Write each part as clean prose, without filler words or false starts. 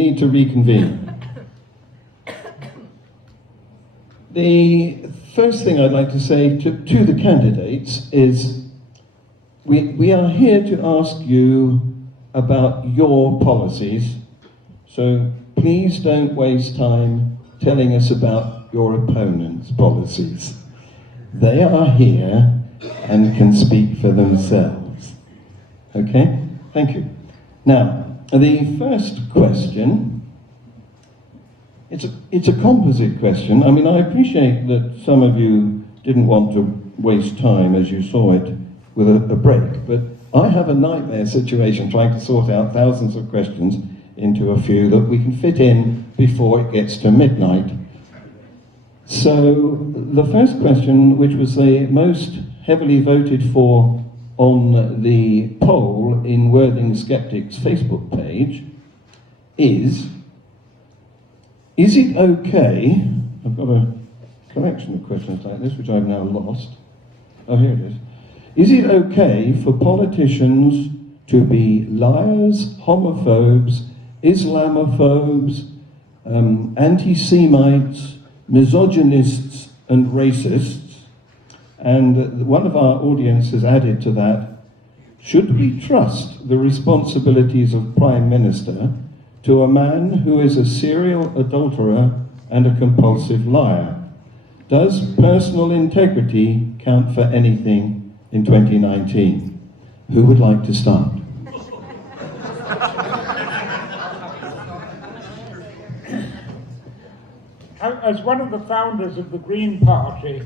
need to reconvene. The first thing I'd like to say to the candidates is we are here to ask you about your policies, so please don't waste time telling us about your opponents' policies. They are here and can speak for themselves. Okay? Thank you. Now, the first question, it's a composite question. I mean, I appreciate that some of you didn't want to waste time as you saw it with a break, but I have a nightmare situation trying to sort out thousands of questions into a few that we can fit in before it gets to midnight. So the first question, which was the most heavily voted for on the poll in Worthing Skeptics' Facebook page, is it okay, I've got a collection of questions like this, which I've now lost. Oh, here it is it okay for politicians to be liars, homophobes, Islamophobes, anti-Semites, misogynists and racists? And one of our audience has added to that, should we trust the responsibilities of Prime Minister to a man who is a serial adulterer and a compulsive liar? Does personal integrity count for anything in 2019? Who would like to start? As one of the founders of the Green Party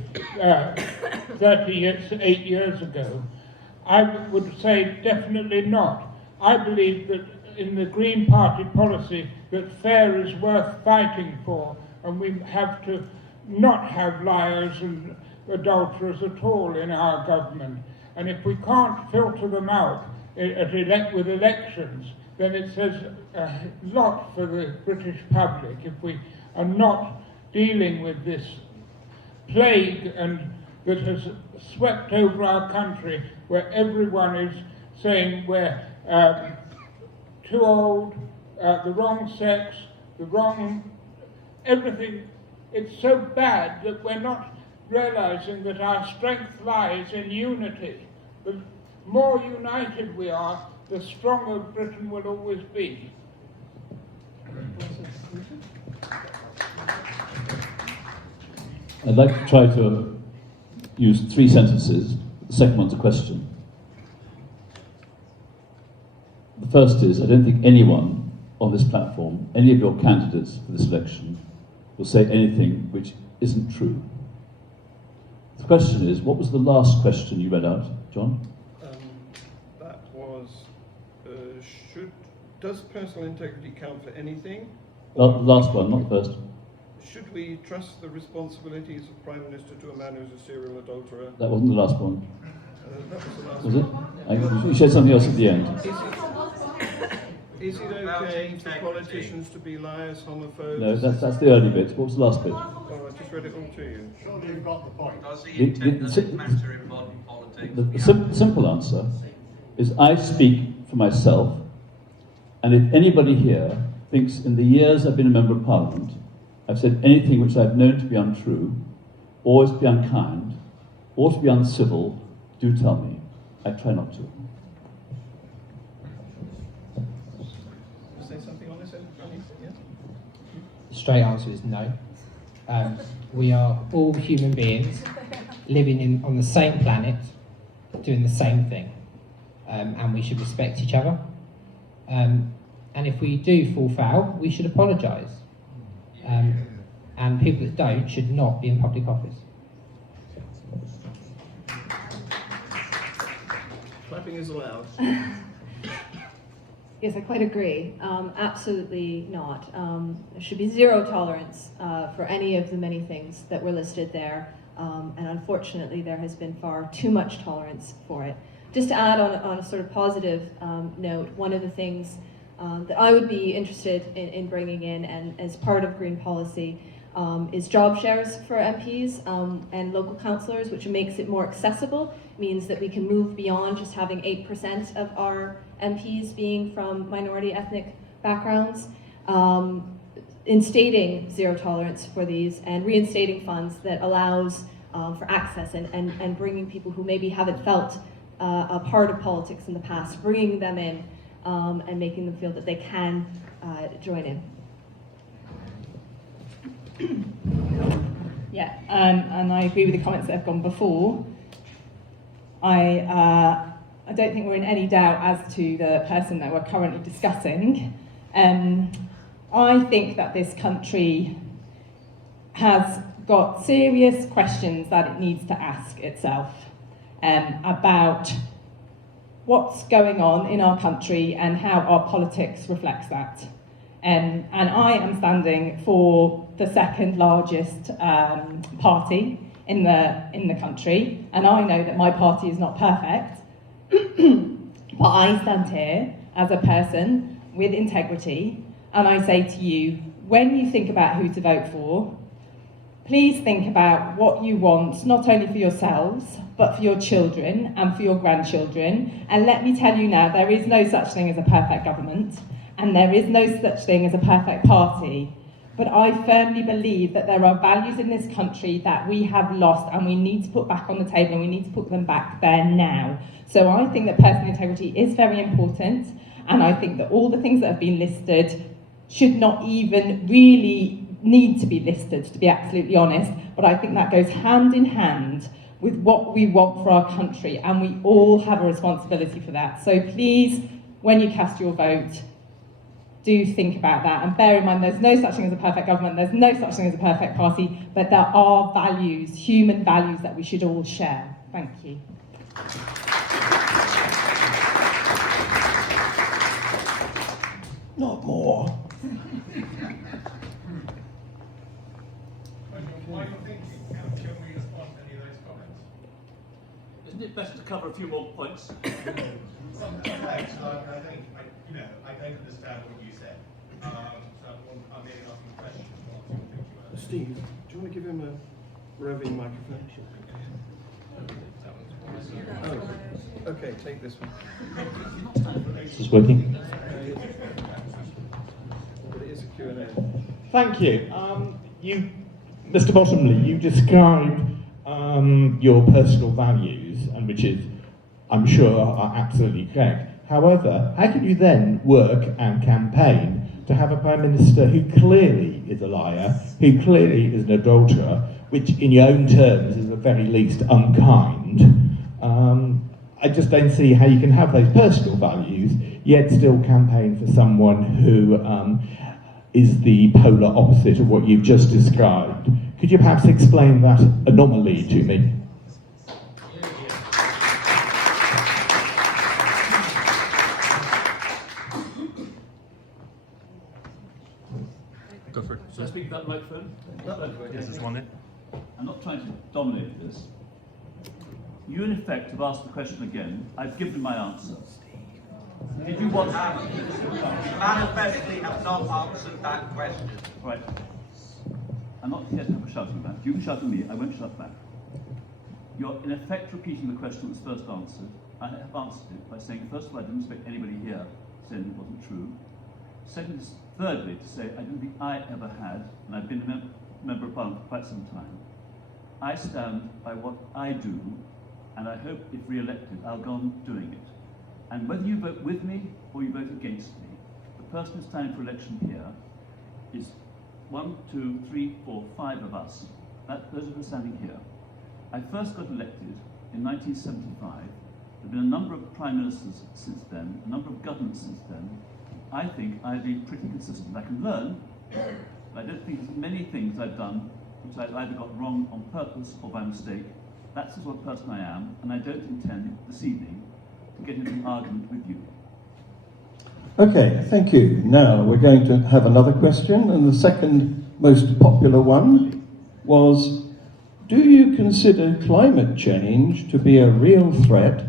38 years ago, I would say definitely not. I believe that in the Green Party policy that fair is worth fighting for, and we have to not have liars and adulterers at all in our government. And if we can't filter them out with elections, then it says a lot for the British public if we are not dealing with this plague and that has swept over our country, where everyone is saying we're too old, the wrong sex, the wrong everything. It's so bad that we're not realizing that our strength lies in unity. The more united we are, the stronger Britain will always be. I'd like to try to use 3 sentences. The second one's a question. The first is, I don't think anyone on this platform, any of your candidates for this election, will say anything which isn't true. The question is, what was the last question you read out, John? That was, does personal integrity count for anything? Last one, not the first. Should we trust the responsibilities of Prime Minister to a man who's a serial adulterer? That wasn't the last one. That was the last Was one. it? You said something else at the end. Is it okay for politicians to be liars, homophobes? No, that's the early bit. What was the last bit? Oh, I just read it all to you. Surely you've got the point. Does the intent matter in modern politics? The simple answer is I speak for myself, and if anybody here thinks in the years I've been a Member of Parliament, I've said anything which I've known to be untrue, or to be unkind, or to be uncivil, do tell me. I try not to. Say something on this, Annie? Yeah? The straight answer is no. We are all human beings living on the same planet, doing the same thing, and we should respect each other. And if we do fall foul, we should apologise. And people that don't should not be in public office. Clapping is allowed. Yes, I quite agree. Absolutely not. There should be zero tolerance for any of the many things that were listed there. And unfortunately, there has been far too much tolerance for it. Just to add on a sort of positive note, one of the things that I would be interested in bringing in, and as part of green policy, is job shares for MPs and local councillors, which makes it more accessible. It means that we can move beyond just having 8% of our MPs being from minority ethnic backgrounds. instating zero tolerance for these and reinstating funds that allows for access and bringing people who maybe haven't felt a part of politics in the past, bringing them in and making them feel that they can join in. Yeah, and I agree with the comments that have gone before. I don't think we're in any doubt as to the person that we're currently discussing. I think that this country has got serious questions that it needs to ask itself about what's going on in our country and how our politics reflects that. And I am standing for the second largest party in the country, and I know that my party is not perfect, but I stand here as a person with integrity, and I say to you, when you think about who to vote for, please think about what you want, not only for yourselves, but for your children and for your grandchildren. And let me tell you now, there is no such thing as a perfect government, and there is no such thing as a perfect party. But I firmly believe that there are values in this country that we have lost and we need to put back on the table, and we need to put them back there now. So I think that personal integrity is very important, and I think that all the things that have been listed should not even really need to be listed, to be absolutely honest. But I think that goes hand in hand with what we want for our country, and we all have a responsibility for that. So please, when you cast your vote, do think about that, and bear in mind there's no such thing as a perfect government, there's no such thing as a perfect party, but there are values, human values, that we should all share. Thank you. Not more. While you're thinking, can we respond to any of those comments? Isn't it better to cover a few more points? Some context, I think, I don't understand what you said. So I'm maybe asking questions, not too particular. Steve, do you want to give him a roving microphone? Oh, okay, take this one. This is working. But it is a Q and A. Thank you. Mr. Bottomley, you described your personal values, and which is, I'm sure, are absolutely correct. However, how can you then work and campaign to have a Prime Minister who clearly is a liar, who clearly is an adulterer, which in your own terms is at the very least unkind? I just don't see how you can have those personal values, yet still campaign for someone who is the polar opposite of what you've just described. Could you perhaps explain that anomaly to me? Go for it. Should I speak to that microphone? Yes, there's one there. I'm not trying to dominate this. You, in effect, have asked the question again. I've given my answer. Did you want... You manifestly have not answered that question. Right. I'm not here to have a shouting match. You can shout at me, I won't shout back. You're, in effect, repeating the question that was first answered. I have answered it by saying, first of all, I didn't expect anybody here saying it wasn't true. Thirdly, to say I didn't think I ever had, and I've been a member of Parliament for quite some time. I stand by what I do, and I hope if re-elected, I'll go on doing it. And whether you vote with me or you vote against me, the person who's standing for election here is 1, 2, 3, 4, 5 of us. Those of us standing here. I first got elected in 1975. There have been a number of prime ministers since then, a number of governments since then. I think I've been pretty consistent. I can learn, but I don't think there's many things I've done which I've either got wrong on purpose or by mistake. That's the sort of person I am, and I don't intend this evening to get into an argument with you. Okay, thank you. Now we're going to have another question, and the second most popular one was, do you consider climate change to be a real threat?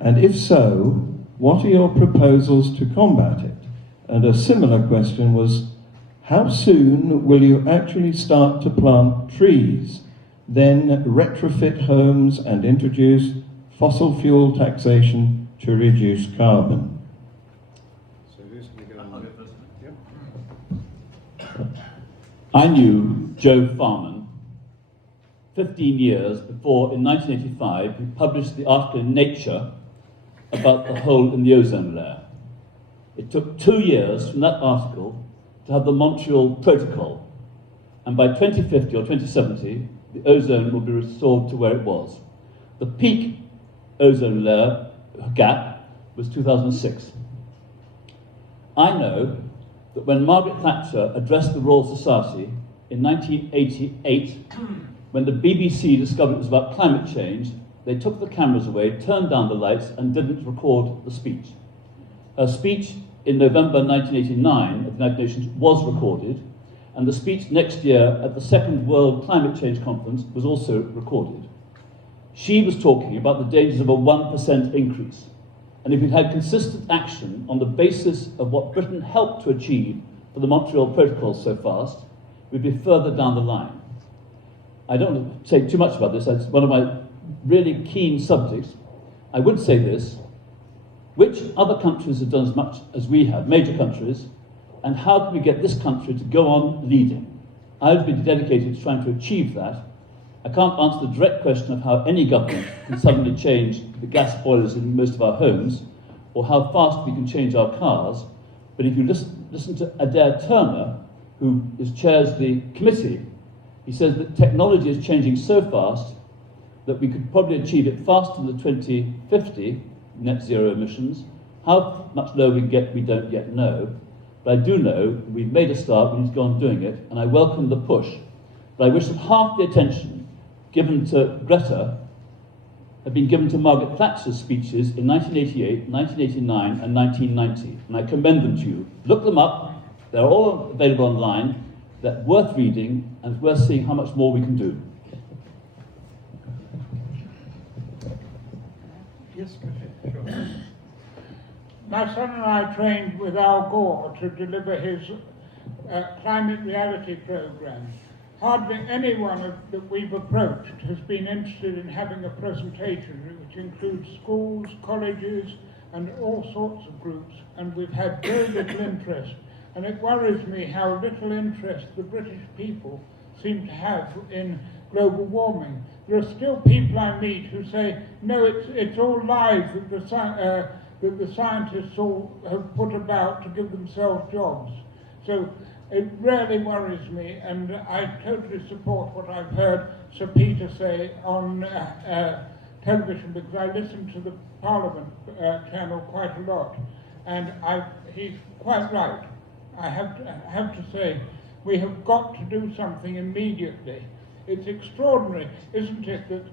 And if so, what are your proposals to combat it? And a similar question was, how soon will you actually start to plant trees, then retrofit homes and introduce fossil fuel taxation to reduce carbon? I'll go first. Yep. I knew Joe Farman 15 years before, in 1985, he published the article in Nature about the hole in the ozone layer. It took 2 years from that article to have the Montreal Protocol, and by 2050 or 2070, the ozone will be restored to where it was. The peak ozone layer gap was 2006. I know that when Margaret Thatcher addressed the Royal Society in 1988, when the BBC discovered it was about climate change, they took the cameras away, turned down the lights, and didn't record the speech. Her speech in November 1989 at the United Nations was recorded, and the speech next year at the Second World Climate Change Conference was also recorded. She was talking about the dangers of a 1% increase. And if we'd had consistent action on the basis of what Britain helped to achieve for the Montreal Protocol so fast, we'd be further down the line. I don't want to say too much about this, it's one of my really keen subjects. I would say this: which other countries have done as much as we have, major countries, and how can we get this country to go on leading? I've been dedicated to trying to achieve that. I can't answer the direct question of how any government can suddenly change the gas boilers in most of our homes, or how fast we can change our cars, but if you listen to Adair Turner, who chairs the committee, he says that technology is changing so fast that we could probably achieve it faster than the 2050 net zero emissions. How much lower we can get, we don't yet know. But I do know we've made a start, we need to go on doing it, and I welcome the push. But I wish that half the attention given to Greta had been given to Margaret Thatcher's speeches in 1988, 1989, and 1990. And I commend them to you. Look them up. They're all available online. They're worth reading, and it's worth seeing how much more we can do. Yes, sure. My son and I trained with Al Gore to deliver his climate reality program. Hardly anyone that we've approached has been interested in having a presentation which includes schools, colleges, and all sorts of groups, and we've had very little interest. And it worries me how little interest the British people seem to have in global warming. There are still people I meet who say, no, it's all lies that the scientists all have put about to give themselves jobs. So it really worries me, and I totally support what I've heard Sir Peter say on television, because I listen to the Parliament channel quite a lot, and he's quite right. I have to say, we have got to do something immediately. It's extraordinary, isn't it, that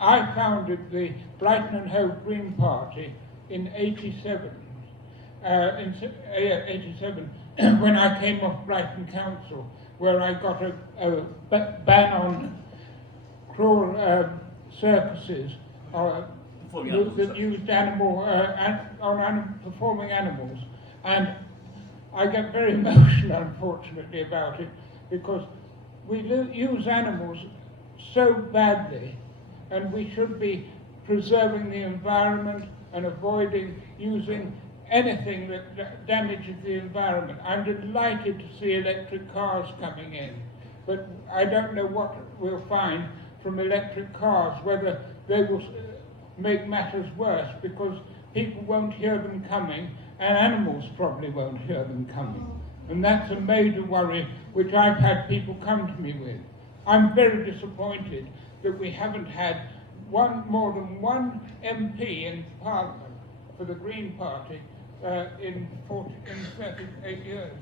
I founded the Brighton and Hove Green Party in 87. When I came off Brighton Council, where I got a ban on cruel circuses that used performing animals. And I get very emotional, unfortunately, about it, because we use animals so badly, and we should be preserving the environment and avoiding using anything that damages the environment. I'm delighted to see electric cars coming in, but I don't know what we'll find from electric cars, whether they will make matters worse, because people won't hear them coming, and animals probably won't hear them coming. And that's a major worry which I've had people come to me with. I'm very disappointed that we haven't had more than one MP in Parliament for the Green Party in 38 years.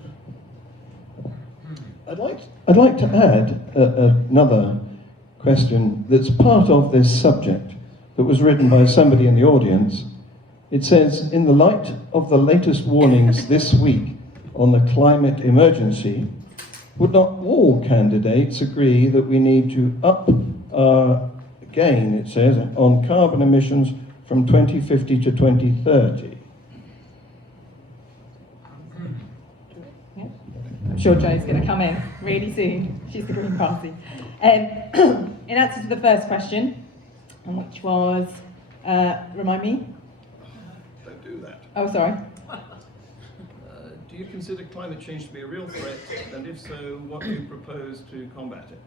I'd like to add another question that's part of this subject that was written by somebody in the audience. It says, in the light of the latest warnings this week on the climate emergency, would not all candidates agree that we need to up our game, it says, on carbon emissions from 2050 to 2030? I'm sure Jo's going to come in really soon. She's the Green Party. In answer to the first question, which was, remind me? Don't do that. Oh, sorry. Do do you consider climate change to be a real threat? And if so, what do you propose to combat it?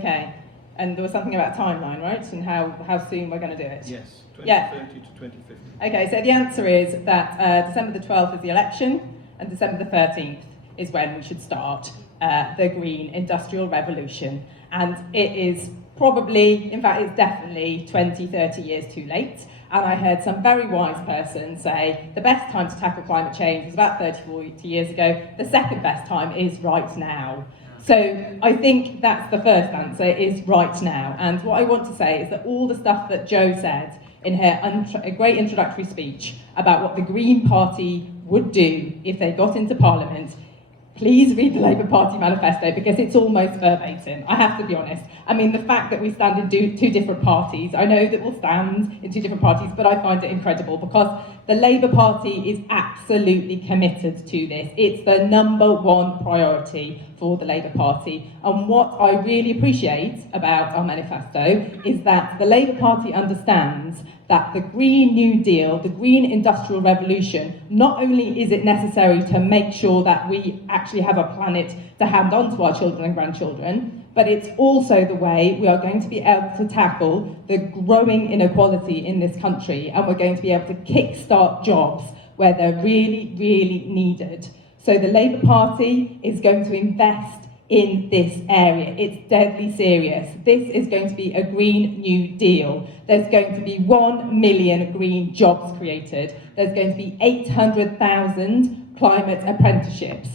Okay. And there was something about timeline, right? And how soon we're going to do it? Yes, 2030 Yeah. to 2050. Okay, so the answer is that December the 12th is the election, and December the 13th is when we should start the green industrial revolution. And it is probably, in fact, it's definitely 20, 30 years too late. And I heard some very wise person say the best time to tackle climate change was about 30, 40 years ago. The second best time is right now. So I think that's the first answer, is right now. And what I want to say is that all the stuff that Jo said in her a great introductory speech about what the Green Party would do if they got into Parliament, please read the Labour Party manifesto, because it's almost verbatim, I have to be honest. I mean, the fact that we stand in two different parties, I know that we'll stand in two different parties, but I find it incredible because the Labour Party is absolutely committed to this. It's the #1 priority for the Labour Party. And what I really appreciate about our manifesto is that the Labour Party understands that the Green New Deal, the Green Industrial Revolution, not only is it necessary to make sure that we actually have a planet to hand on to our children and grandchildren, but it's also the way we are going to be able to tackle the growing inequality in this country, and we're going to be able to kickstart jobs where they're really, really needed. So the Labour Party is going to invest in this area. It's deadly serious. This is going to be a Green New Deal. There's going to be 1 million green jobs created. There's going to be 800,000 climate apprenticeships.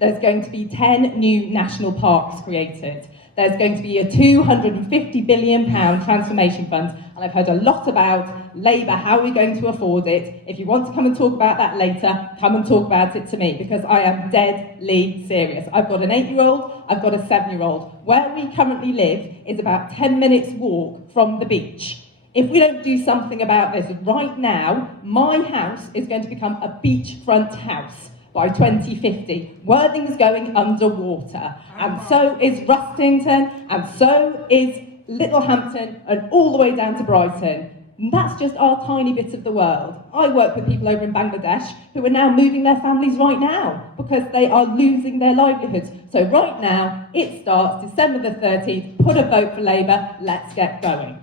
There's going to be 10 new national parks created. There's going to be a £250 billion transformation fund, and I've heard a lot about Labour, how are we going to afford it? If you want to come and talk about that later, come and talk about it to me, because I am deadly serious. I've got an 8-year-old, I've got a 7-year-old. Where we currently live is about 10 minutes walk from the beach. If we don't do something about this right now, my house is going to become a beachfront house by 2050. Worthing's going underwater, and so is Rustington, and so is Littlehampton, and all the way down to Brighton. And that's just our tiny bit of the world. I work with people over in Bangladesh who are now moving their families right now because they are losing their livelihoods. So right now, it starts December the 13th, put a vote for Labour, let's get going.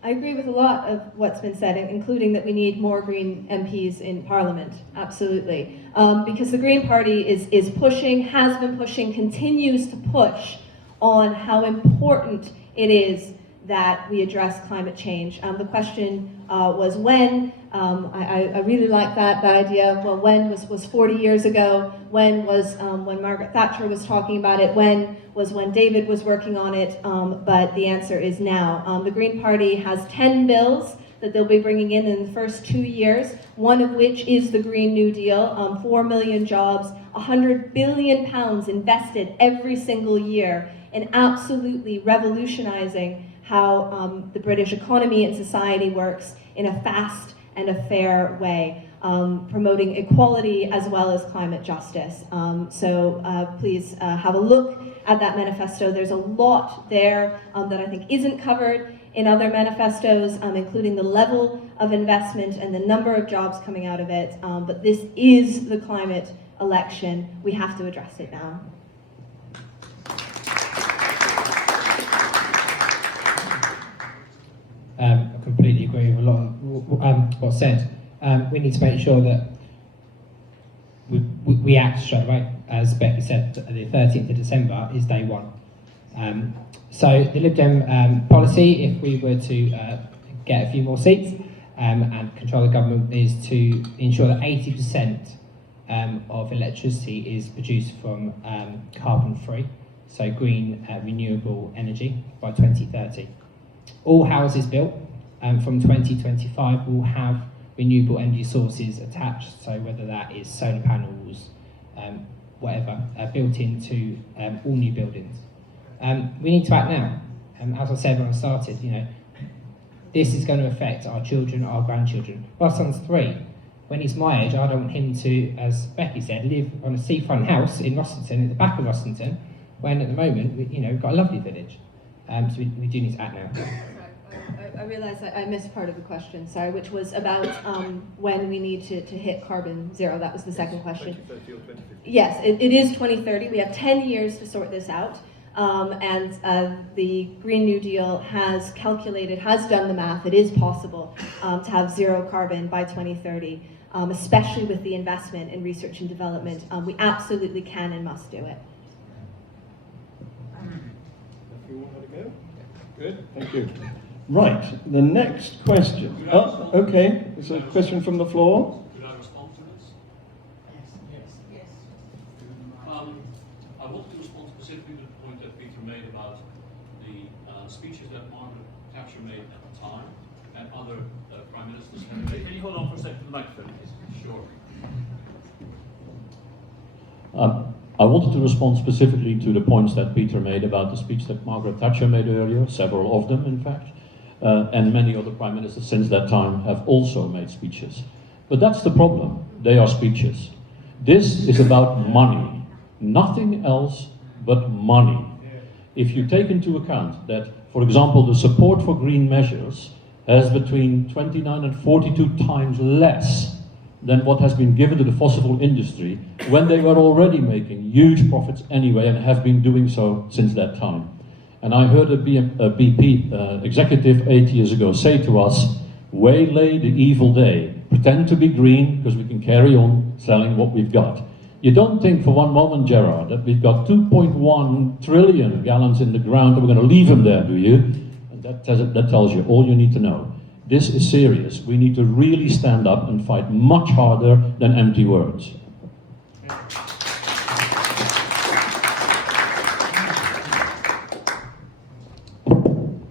I agree with a lot of what's been said, including that we need more Green MPs in Parliament, absolutely. Because the Green Party is pushing, has been pushing, continues to push on how important it is that we address climate change. The question was when. I really like that idea. Well, when was 40 years ago. When was when Margaret Thatcher was talking about it. When was when David was working on it. But the answer is now. The Green Party has 10 bills that they'll be bringing in the first 2 years, one of which is the Green New Deal, 4 million jobs, £100 billion invested every single year in absolutely revolutionizing how the British economy and society works in a fast and a fair way, promoting equality as well as climate justice. So please have a look at that manifesto. There's a lot there that I think isn't covered in other manifestos, including the level of investment and the number of jobs coming out of it. But this is the climate election. We have to address it now. I completely agree with a lot of what's said. We need to make sure that we act straight away. As Becky said, the 13th of December is day one. So the Lib Dem policy, if we were to get a few more seats and control the government, is to ensure that 80% of electricity is produced from carbon-free, so green renewable energy by 2030. All houses built from 2025 will have renewable energy sources attached, so whether that is solar panels, whatever, built into all new buildings. We need to act now. As I said when I started, this is going to affect our children, our grandchildren. My son's 3. When he's my age, I don't want him to, as Becky said, live on a seafront house in Rossington, at the back of Rossington, when at the moment we've got a lovely village. So we do need to act now. I realize I missed part of the question, sorry, which was about when we need to hit carbon zero. That was the second question. 2030 or 2050. Yes, it is 2030. We have 10 years to sort this out. The Green New Deal has calculated, has done the math. It is possible to have zero carbon by 2030, especially with the investment in research and development. We absolutely can and must do it. Everyone had a go? Good, thank you. Right, the next question. Oh, okay, is there a question from the floor? Could I respond to this? Yes. I wanted to respond specifically to the point that Peter made about the speeches that Margaret Thatcher made at the time and other prime ministers have made. Can you hold on for a second? The microphone, please. Sure. I wanted to respond specifically to the points that Peter made about the speech that Margaret Thatcher made earlier, several of them in fact, and many other prime ministers since that time have also made speeches. But that's the problem, they are speeches. This is about money, nothing else but money. If you take into account that, for example, the support for green measures has between 29 and 42 times less than what has been given to the fossil fuel industry when they were already making huge profits anyway and have been doing so since that time. And I heard a BP executive 8 years ago say to us, waylay the evil day, pretend to be green because we can carry on selling what we've got. You don't think for one moment, Gerard, that we've got 2.1 trillion gallons in the ground and we're going to leave them there, do you? And that tells you all you need to know. This is serious. We need to really stand up and fight much harder than empty words.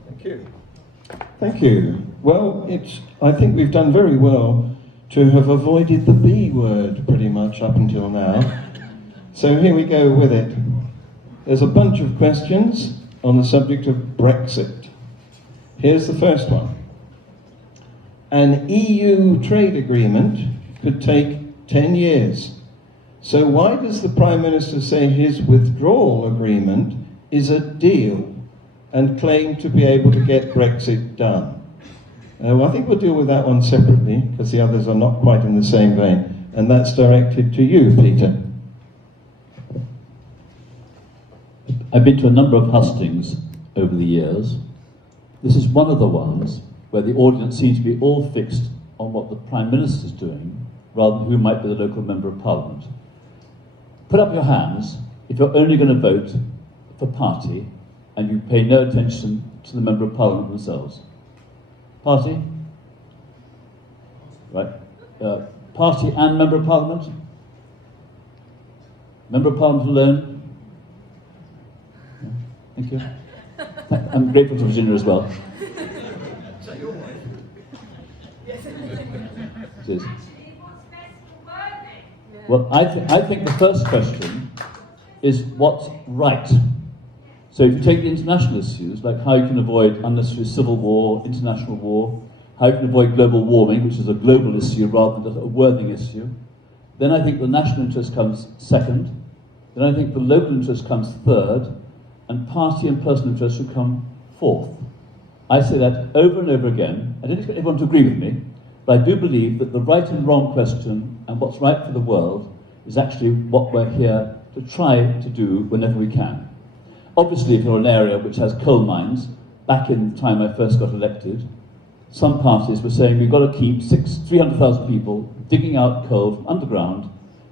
Thank you. Thank you. Well, I think we've done very well to have avoided the B word pretty much up until now. So here we go with it. There's a bunch of questions on the subject of Brexit. Here's the first one. An EU trade agreement could take 10 years. So why does the Prime Minister say his withdrawal agreement is a deal and claim to be able to get Brexit done? Well, I think we'll deal with that one separately because the others are not quite in the same vein. And that's directed to you, Peter. I've been to a number of hustings over the years. This is one of the ones where the audience seems to be all fixed on what the Prime Minister's doing, rather than who might be the local Member of Parliament. Put up your hands if you're only going to vote for party and you pay no attention to the Member of Parliament themselves. Party? Right. Party and Member of Parliament? Member of Parliament alone? Thank you. I'm grateful to Virginia as well. It is. Well, I think the first question is what's right. So if you take the international issues, like how you can avoid unnecessary civil war, international war, how you can avoid global warming, which is a global issue rather than a Worthing issue, then I think the national interest comes second, then I think the local interest comes third, and party and personal interest should come fourth. I say that over and over again. I don't expect everyone to agree with me, but I do believe that the right and wrong question and what's right for the world is actually what we're here to try to do whenever we can. Obviously, if you're an area which has coal mines, back in the time I first got elected, some parties were saying we've got to keep 300,000 people digging out coal from underground,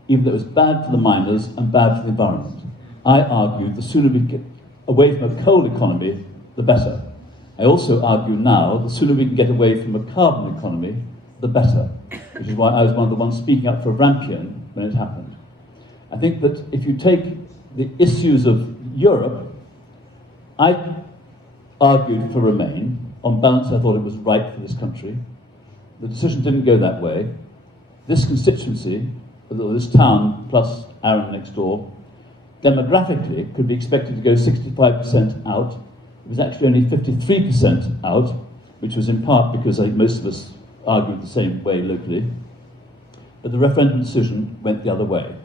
even though it was bad for the miners and bad for the environment. I argued the sooner we get away from a coal economy, the better. I also argue now the sooner we can get away from a carbon economy, the better, which is why I was one of the ones speaking up for Rampion when it happened. I think that if you take the issues of Europe, I argued for Remain. On balance, I thought it was right for this country. The decision didn't go that way. This constituency, or this town plus Aaron next door, demographically could be expected to go 65% out. It was actually only 53% out, which was in part because most of us argued the same way locally. But the referendum decision went the other way.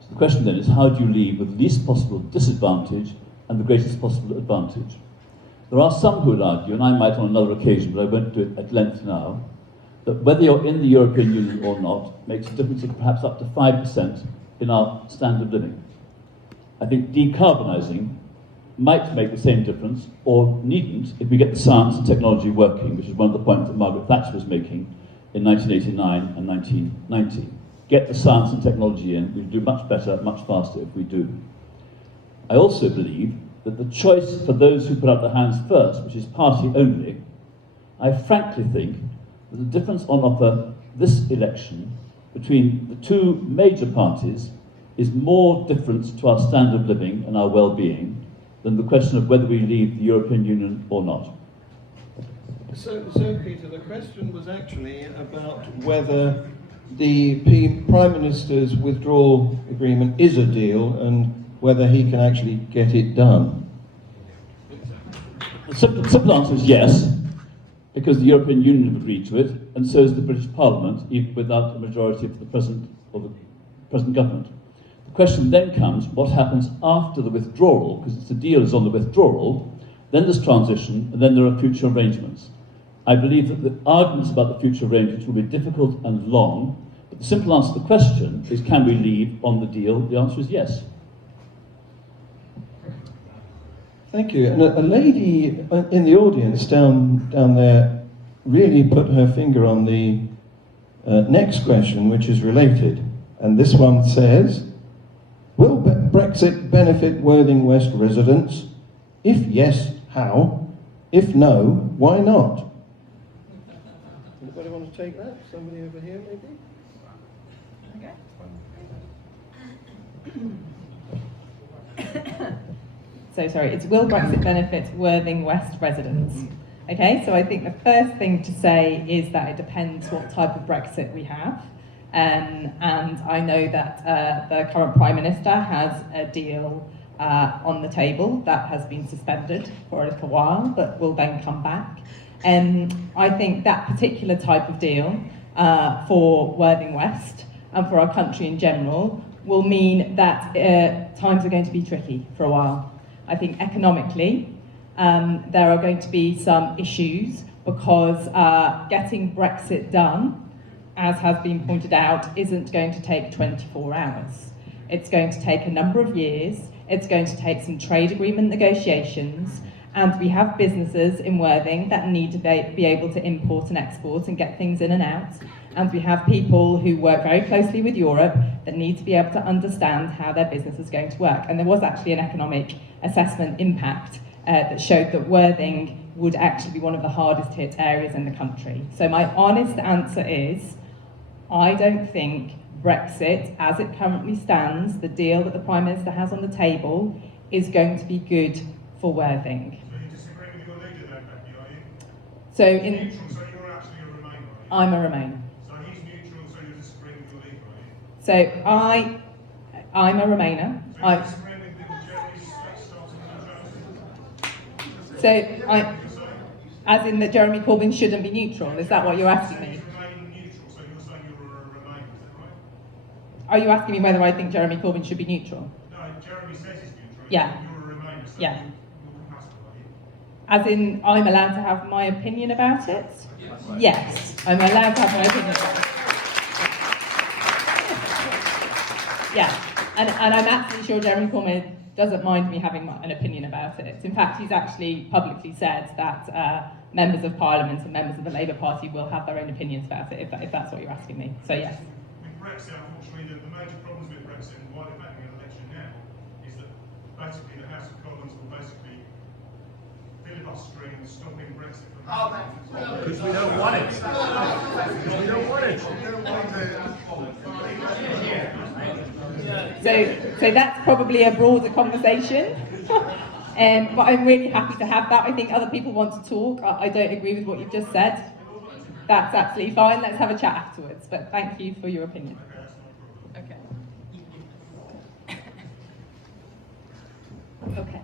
So the question then is, how do you leave with the least possible disadvantage and the greatest possible advantage? There are some who would argue, and I might on another occasion, but I won't do it at length now, that whether you're in the European Union or not makes a difference of perhaps up to 5% in our standard of living. I think decarbonising might make the same difference, or needn't, if we get the science and technology working, which is one of the points that Margaret Thatcher was making in 1989 and 1990. Get the science and technology in, we'll do much better, much faster if we do. I also believe that the choice for those who put up their hands first, which is party only, I frankly think that the difference on offer this election between the two major parties is more difference to our standard of living and our well-being than the question of whether we leave the European Union or not. So Peter, the question was actually about whether the Prime Minister's withdrawal agreement is a deal and whether he can actually get it done. The simple answer is yes, because the European Union have agreed to it, and so has the British Parliament, even without a majority of the present government. The question then comes, what happens after the withdrawal, because the deal is on the withdrawal, then there's transition, and then there are future arrangements. I believe that the arguments about the future arrangements will be difficult and long, but the simple answer to the question is, can we leave on the deal? The answer is yes. Thank you. And a lady in the audience down there really put her finger on the next question, which is related. And this one says, will Brexit benefit Worthing West residents? If yes, how? If no, why not? Anybody want to take that? Somebody over here, maybe? So sorry, it's will Brexit benefit Worthing West residents? Okay, so I think the first thing to say is that it depends what type of Brexit we have. And I know that the current Prime Minister has a deal on the table that has been suspended for a little while, but will then come back. I think that particular type of deal for Worthing West and for our country in general will mean that times are going to be tricky for a while. I think economically there are going to be some issues because getting Brexit done, as has been pointed out, isn't going to take 24 hours. It's going to take a number of years. It's going to take some trade agreement negotiations, and we have businesses in Worthing that need to be able to import and export and get things in and out, and we have people who work very closely with Europe that need to be able to understand how their business is going to work. And there was actually an economic assessment impact that showed that Worthing would actually be one of the hardest hit areas in the country. So my honest answer is, I don't think Brexit, as it currently stands, the deal that the Prime Minister has on the table, is going to be good for Worthing. So you disagree with your leader then, Becky, are you? So Neutral, so you're actually a Remainer, are you? I'm a Remainer. So he's neutral, so you're disagreeing with your leader, are you? So I'm a Remainer. So you're disagreeing with the Jeremy's starting So as in that Jeremy Corbyn shouldn't be neutral. Is that what you're asking me? Are you asking me whether I think Jeremy Corbyn should be neutral? No, Jeremy says he's neutral. Yeah. You're a Remainer, so Yeah. you'll pass it, are you? As in, I'm allowed to have my opinion about it? Yes, I'm allowed to have my opinion about it. Yeah, and I'm absolutely sure Jeremy Corbyn doesn't mind me having an opinion about it. In fact, he's actually publicly said that members of Parliament and members of the Labour Party will have their own opinions about it, if that's what you're asking me. So yes. With Brexit, unfortunately, the major problems with Brexit and why they're having an election now is that basically the House of Commons will basically filibustering and stopping Brexit from happening. Because we don't want it. Because we don't want it. We don't want it. So that's probably a broader conversation. But I'm really happy to have that. I think other people want to talk. I don't agree with what you've just said. That's absolutely fine. Let's have a chat afterwards. But thank you for your opinion. Okay. Okay.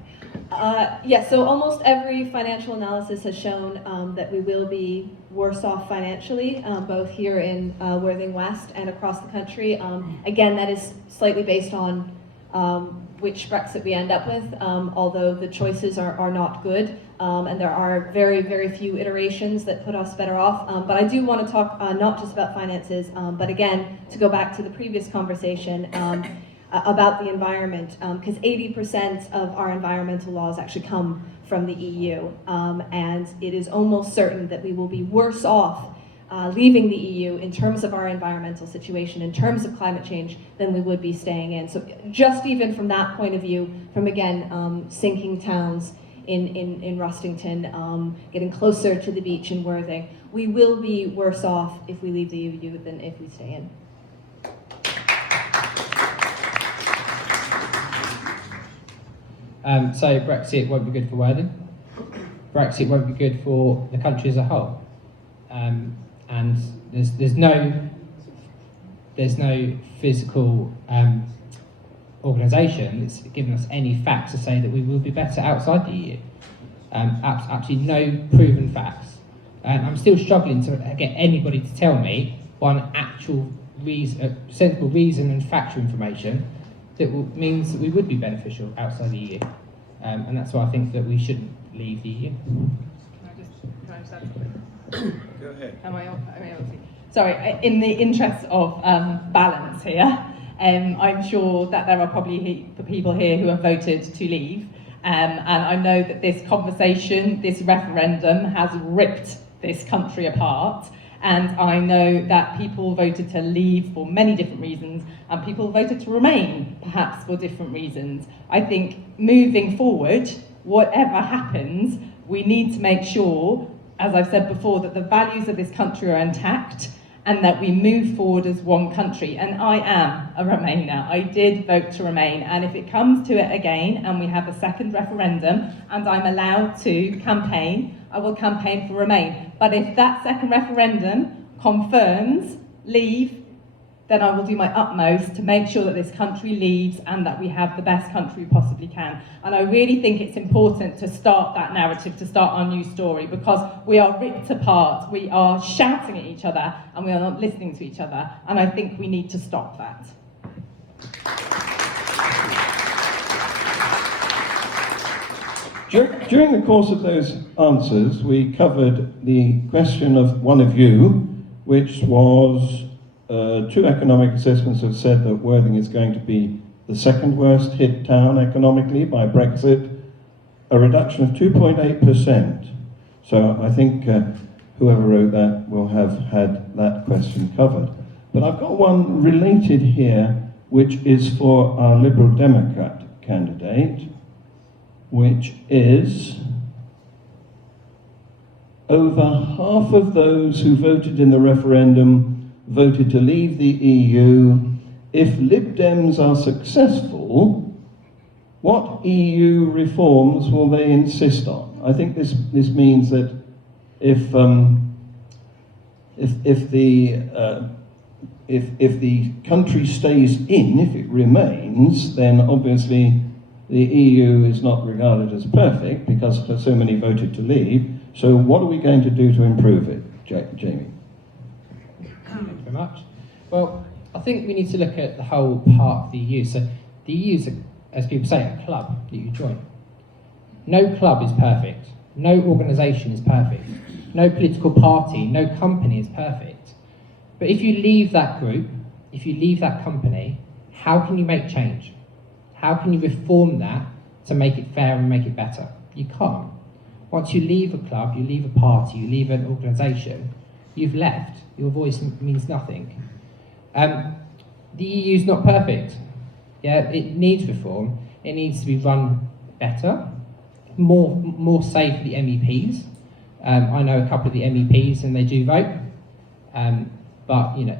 Yeah, so almost every financial analysis has shown that we will be worse off financially, both here in Worthing West and across the country. Again, that is slightly based on which Brexit we end up with, although the choices are not good. and there are very, very few iterations that put us better off. But I do want to talk not just about finances, but again, to go back to the previous conversation about the environment, because 80% of our environmental laws actually come from the EU, and it is almost certain that we will be worse off leaving the EU in terms of our environmental situation, in terms of climate change, than we would be staying in. So just even from that point of view, from again, sinking towns in Rustington, getting closer to the beach in Worthing, we will be worse off if we leave the EU than if we stay in. So Brexit won't be good for Worthing. Brexit won't be good for the country as a whole. And there's no physical organisation that's given us any facts to say that we will be better outside the EU. Absolutely no proven facts. And I'm still struggling to get anybody to tell me one actual sensible reason and factual information that means that we would be beneficial outside the EU. And that's why I think that we shouldn't leave the EU. Can I just add something? Go ahead. Am I on? Sorry, in the interest of balance here, I'm sure that there are probably people here who have voted to leave, and I know that this conversation, this referendum, has ripped this country apart, and I know that people voted to leave for many different reasons, and people voted to remain, perhaps for different reasons. I think moving forward, whatever happens, we need to make sure, as I've said before, that the values of this country are intact and that we move forward as one country. And I am a Remainer. I did vote to remain. And if it comes to it again and we have a second referendum and I'm allowed to campaign, I will campaign for Remain. But if that second referendum confirms leave, then I will do my utmost to make sure that this country leaves and that we have the best country we possibly can. And I really think it's important to start that narrative, to start our new story, because we are ripped apart, we are shouting at each other, and we are not listening to each other. And I think we need to stop that. During the course of those answers, we covered the question of one of you, which was 2 economic assessments have said that Worthing is going to be the second worst hit town economically by Brexit, a reduction of 2.8%. So I think whoever wrote that will have had that question covered. But I've got one related here, which is for our Liberal Democrat candidate, which is over half of those who voted in the referendum voted to leave the EU. If Lib Dems are successful, what EU reforms will they insist on? I think this means that if the country stays in, if it remains, then obviously the EU is not regarded as perfect because so many voted to leave. So what are we going to do to improve it, Jamie? Thank you very much. Well, I think we need to look at the whole part of the EU. So the EU is, as people say, a club that you join. No club is perfect. No organisation is perfect. No political party, no company is perfect. But if you leave that group, if you leave that company, how can you make change? How can you reform that to make it fair and make it better? You can't. Once you leave a club, you leave a party, you leave an organisation, you've left. Your voice means nothing. The EU is not perfect. Yeah, it needs reform. It needs to be run better, more safe for the MEPs. I know a couple of the MEPs and they do vote, but you know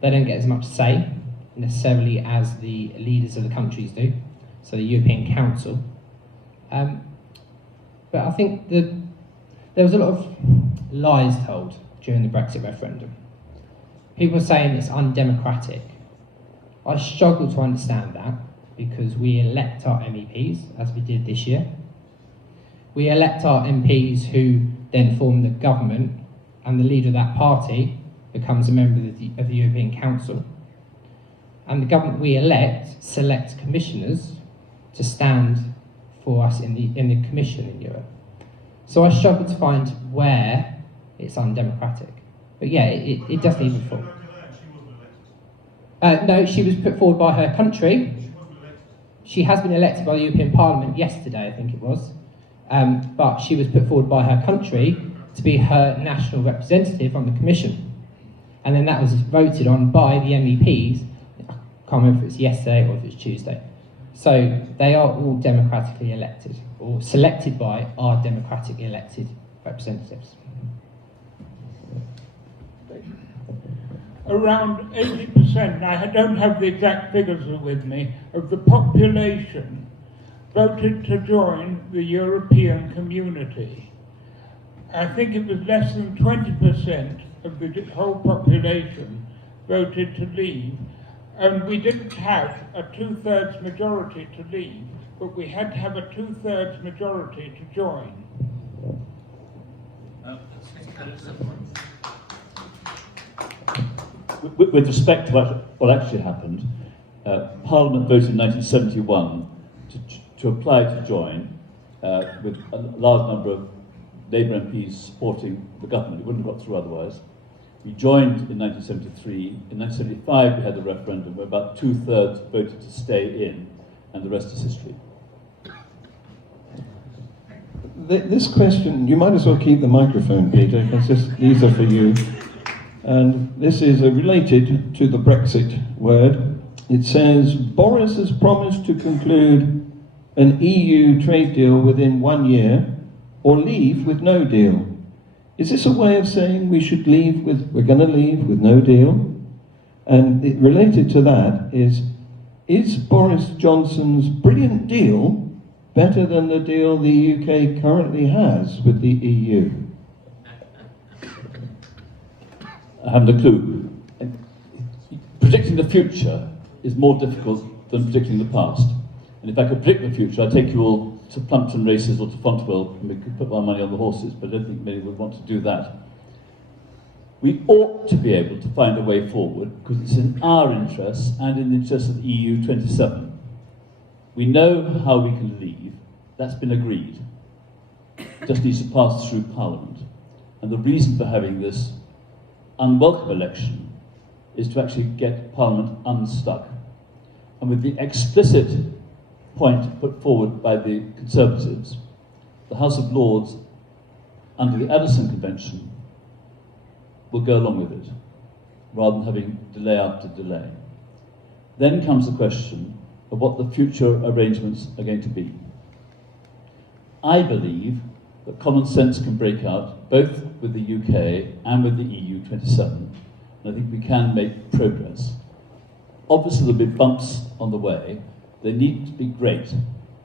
they don't get as much say necessarily as the leaders of the countries do. So the European Council. But I think that there was a lot of lies told during the Brexit referendum. People are saying it's undemocratic. I struggle to understand that because we elect our MEPs, as we did this year. We elect our MPs who then form the government, and the leader of that party becomes a member of the European Council. And the government we elect selects commissioners to stand for us in the Commission in Europe. So I struggle to find where it's undemocratic. But yeah, it doesn't even fall. No, she was put forward by her country. She has been elected by the European Parliament yesterday, I think it was. But she was put forward by her country to be her national representative on the Commission. And then that was voted on by the MEPs. I can't remember if it's yesterday or if it's Tuesday. So they are all democratically elected, or selected by our democratically elected representatives. Around 80%, I don't have the exact figures with me, of the population voted to join the European community. I think it was less than 20% of the whole population voted to leave, and we didn't have a 2/3 majority to leave, but we had to have a 2/3 majority to join. With respect to what actually happened, Parliament voted in 1971 to apply to join, with a large number of Labour MPs supporting the government. It wouldn't have got through otherwise. We joined in 1973. In 1975 we had the referendum where about 2/3 voted to stay in, and the rest is history. This question, you might as well keep the microphone, Peter, because these are for you. And this is related to the Brexit word. It says, Boris has promised to conclude an EU trade deal within 1 year or leave with no deal. Is this a way of saying we should leave with, we're going to leave with no deal? And related to that is Boris Johnson's brilliant deal better than the deal the UK currently has with the EU? I haven't a clue. Predicting the future is more difficult than predicting the past. And if I could predict the future, I'd take you all to Plumpton races or to Fontwell, and we could put our money on the horses, but I don't think many would want to do that. We ought to be able to find a way forward, because it's in our interests and in the interests of the EU 27. We know how we can leave. That's been agreed. It just needs to pass through Parliament. And the reason for having this unwelcome election is to actually get Parliament unstuck. And with the explicit point put forward by the Conservatives, the House of Lords, under the Addison Convention, will go along with it, rather than having delay after delay. Then comes the question of what the future arrangements are going to be. I believe that common sense can break out both with the UK and with the EU 27, and I think we can make progress. Obviously there'll be bumps on the way. They need to be great.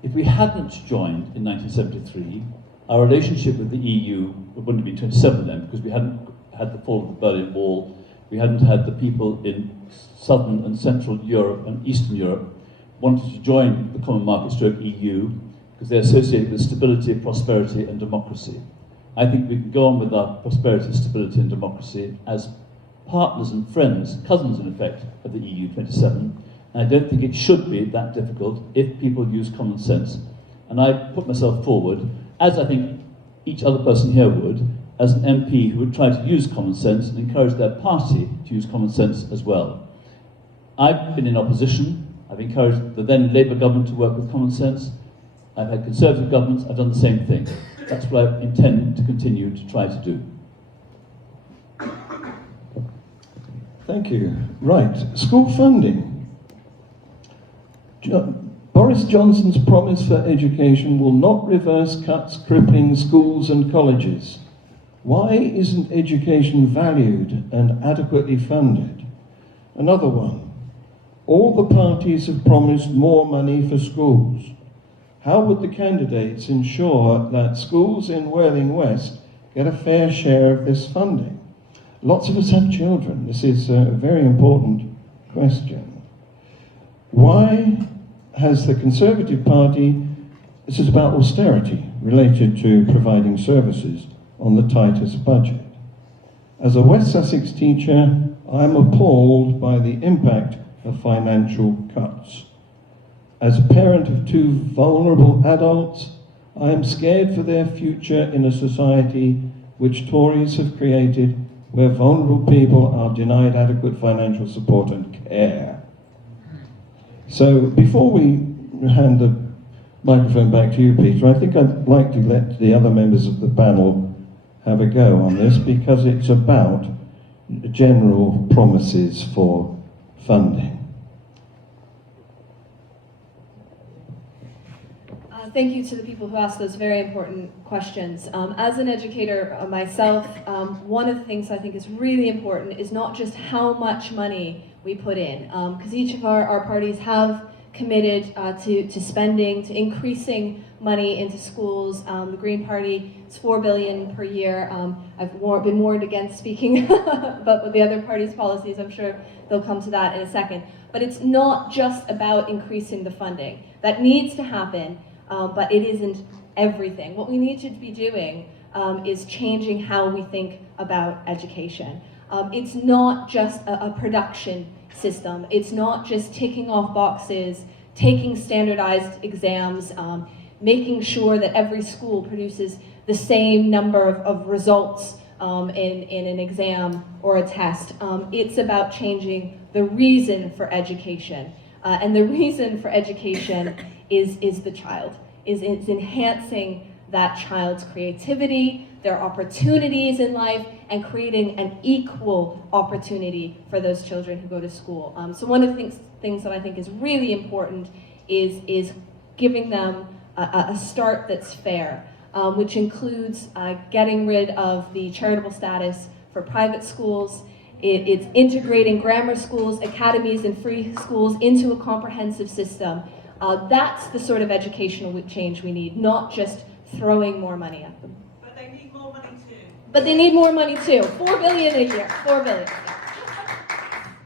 If we hadn't joined in 1973, our relationship with the EU wouldn't have been 27 then, because we hadn't had the fall of the Berlin Wall, we hadn't had the people in southern and central Europe and Eastern Europe wanted to join the common market stroke EU, because they're associated with stability, prosperity and democracy. I think we can go on with our prosperity, stability and democracy as partners and friends, cousins in effect, of the EU 27, and I don't think it should be that difficult if people use common sense. And I put myself forward, as I think each other person here would, as an MP who would try to use common sense and encourage their party to use common sense as well. I've been in opposition. I've encouraged the then Labour government to work with common sense. I've had Conservative governments, I've done the same thing. That's what I intend to continue to try to do. Thank you. Right, school funding. Boris Johnson's promise for education will not reverse cuts crippling schools and colleges. Why isn't education valued and adequately funded? Another one. All the parties have promised more money for schools. How would the candidates ensure that schools in Worthing West get a fair share of this funding? Lots of us have children. This is a very important question. Why has the Conservative Party, this is about austerity related to providing services on the tightest budget. As a West Sussex teacher, I am appalled by the impact of financial cuts. As a parent of two vulnerable adults, I am scared for their future in a society which Tories have created, where vulnerable people are denied adequate financial support and care. So before we hand the microphone back to you, Peter, I think I'd like to let the other members of the panel have a go on this, because it's about general promises for funding. Thank you to the people who asked those very important questions. As an educator myself, one of the things I think is really important is not just how much money we put in, because each of our parties have committed to spending, to increasing money into schools. The Green Party is $4 billion per year. I've been warned against speaking about the other parties' policies. I'm sure they'll come to that in a second. But it's not just about increasing the funding. That needs to happen. But it isn't everything. What we need to be doing is changing how we think about education. It's not just a production system. It's not just ticking off boxes, taking standardized exams, making sure that every school produces the same number of results in an exam or a test. It's about changing the reason for education. And the reason for education is the child. It's enhancing that child's creativity, their opportunities in life, and creating an equal opportunity for those children who go to school. So one of the things that I think is really important is giving them a start that's fair, which includes getting rid of the charitable status for private schools. It's integrating grammar schools, academies, and free schools into a comprehensive system. That's the sort of educational change we need, not just throwing more money at them. But they need more money too. But they need more money too. $4 billion a year. $4 billion.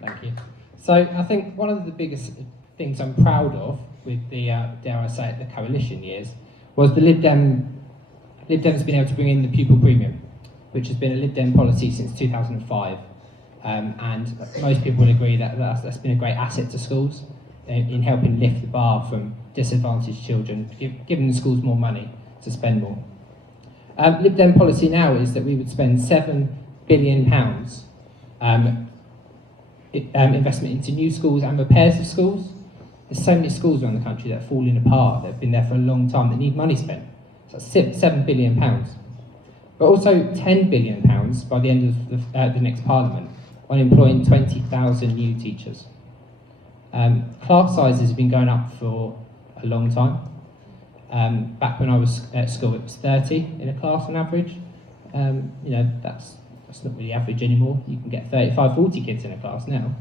Thank you. So I think one of the biggest things I'm proud of with the, dare I say it, the coalition years, was the Lib Dems been able to bring in the pupil premium, which has been a Lib Dem policy since 2005. And most people would agree that that's been a great asset to schools in helping lift the bar from disadvantaged children, giving the schools more money to spend more. Lib Dem policy now is that we would spend £7 billion investment into new schools and repairs of schools. There's so many schools around the country that are falling apart, that have been there for a long time, that need money spent. So that's £7 billion. But also £10 billion by the end of the next Parliament on employing 20,000 new teachers. Class sizes have been going up for a long time. Back when I was at school, it was 30 in a class on average. That's not really average anymore. You can get 35, 40 kids in a class now.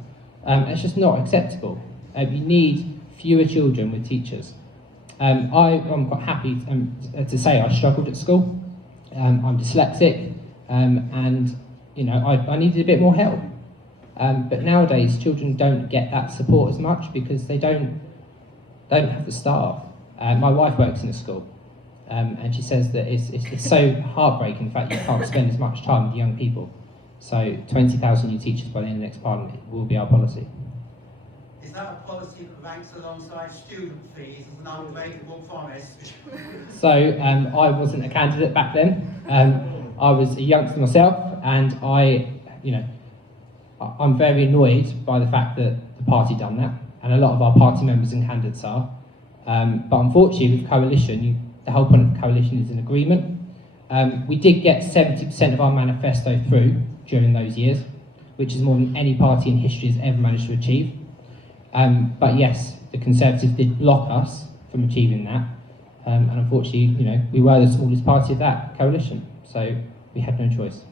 It's just not acceptable. You need fewer children with teachers. I'm quite happy to say I struggled at school. I'm dyslexic, and I needed a bit more help. But nowadays, children don't get that support as much because they don't have the staff. My wife works in a school, and she says that it's so heartbreaking the fact that you can't spend as much time with young people. So 20,000 new teachers by the end of the next Parliament will be our policy. Is that a policy that ranks alongside student fees as an undebatable promise? So I wasn't a candidate back then. I was a youngster myself, and I'm very annoyed by the fact that the party done that, and a lot of our party members and candidates are. But unfortunately, with coalition, the whole point of the coalition is an agreement. We did get 70% of our manifesto through during those years, which is more than any party in history has ever managed to achieve. But yes, the Conservatives did block us from achieving that, and unfortunately, we were the smallest party of that coalition, so we had no choice.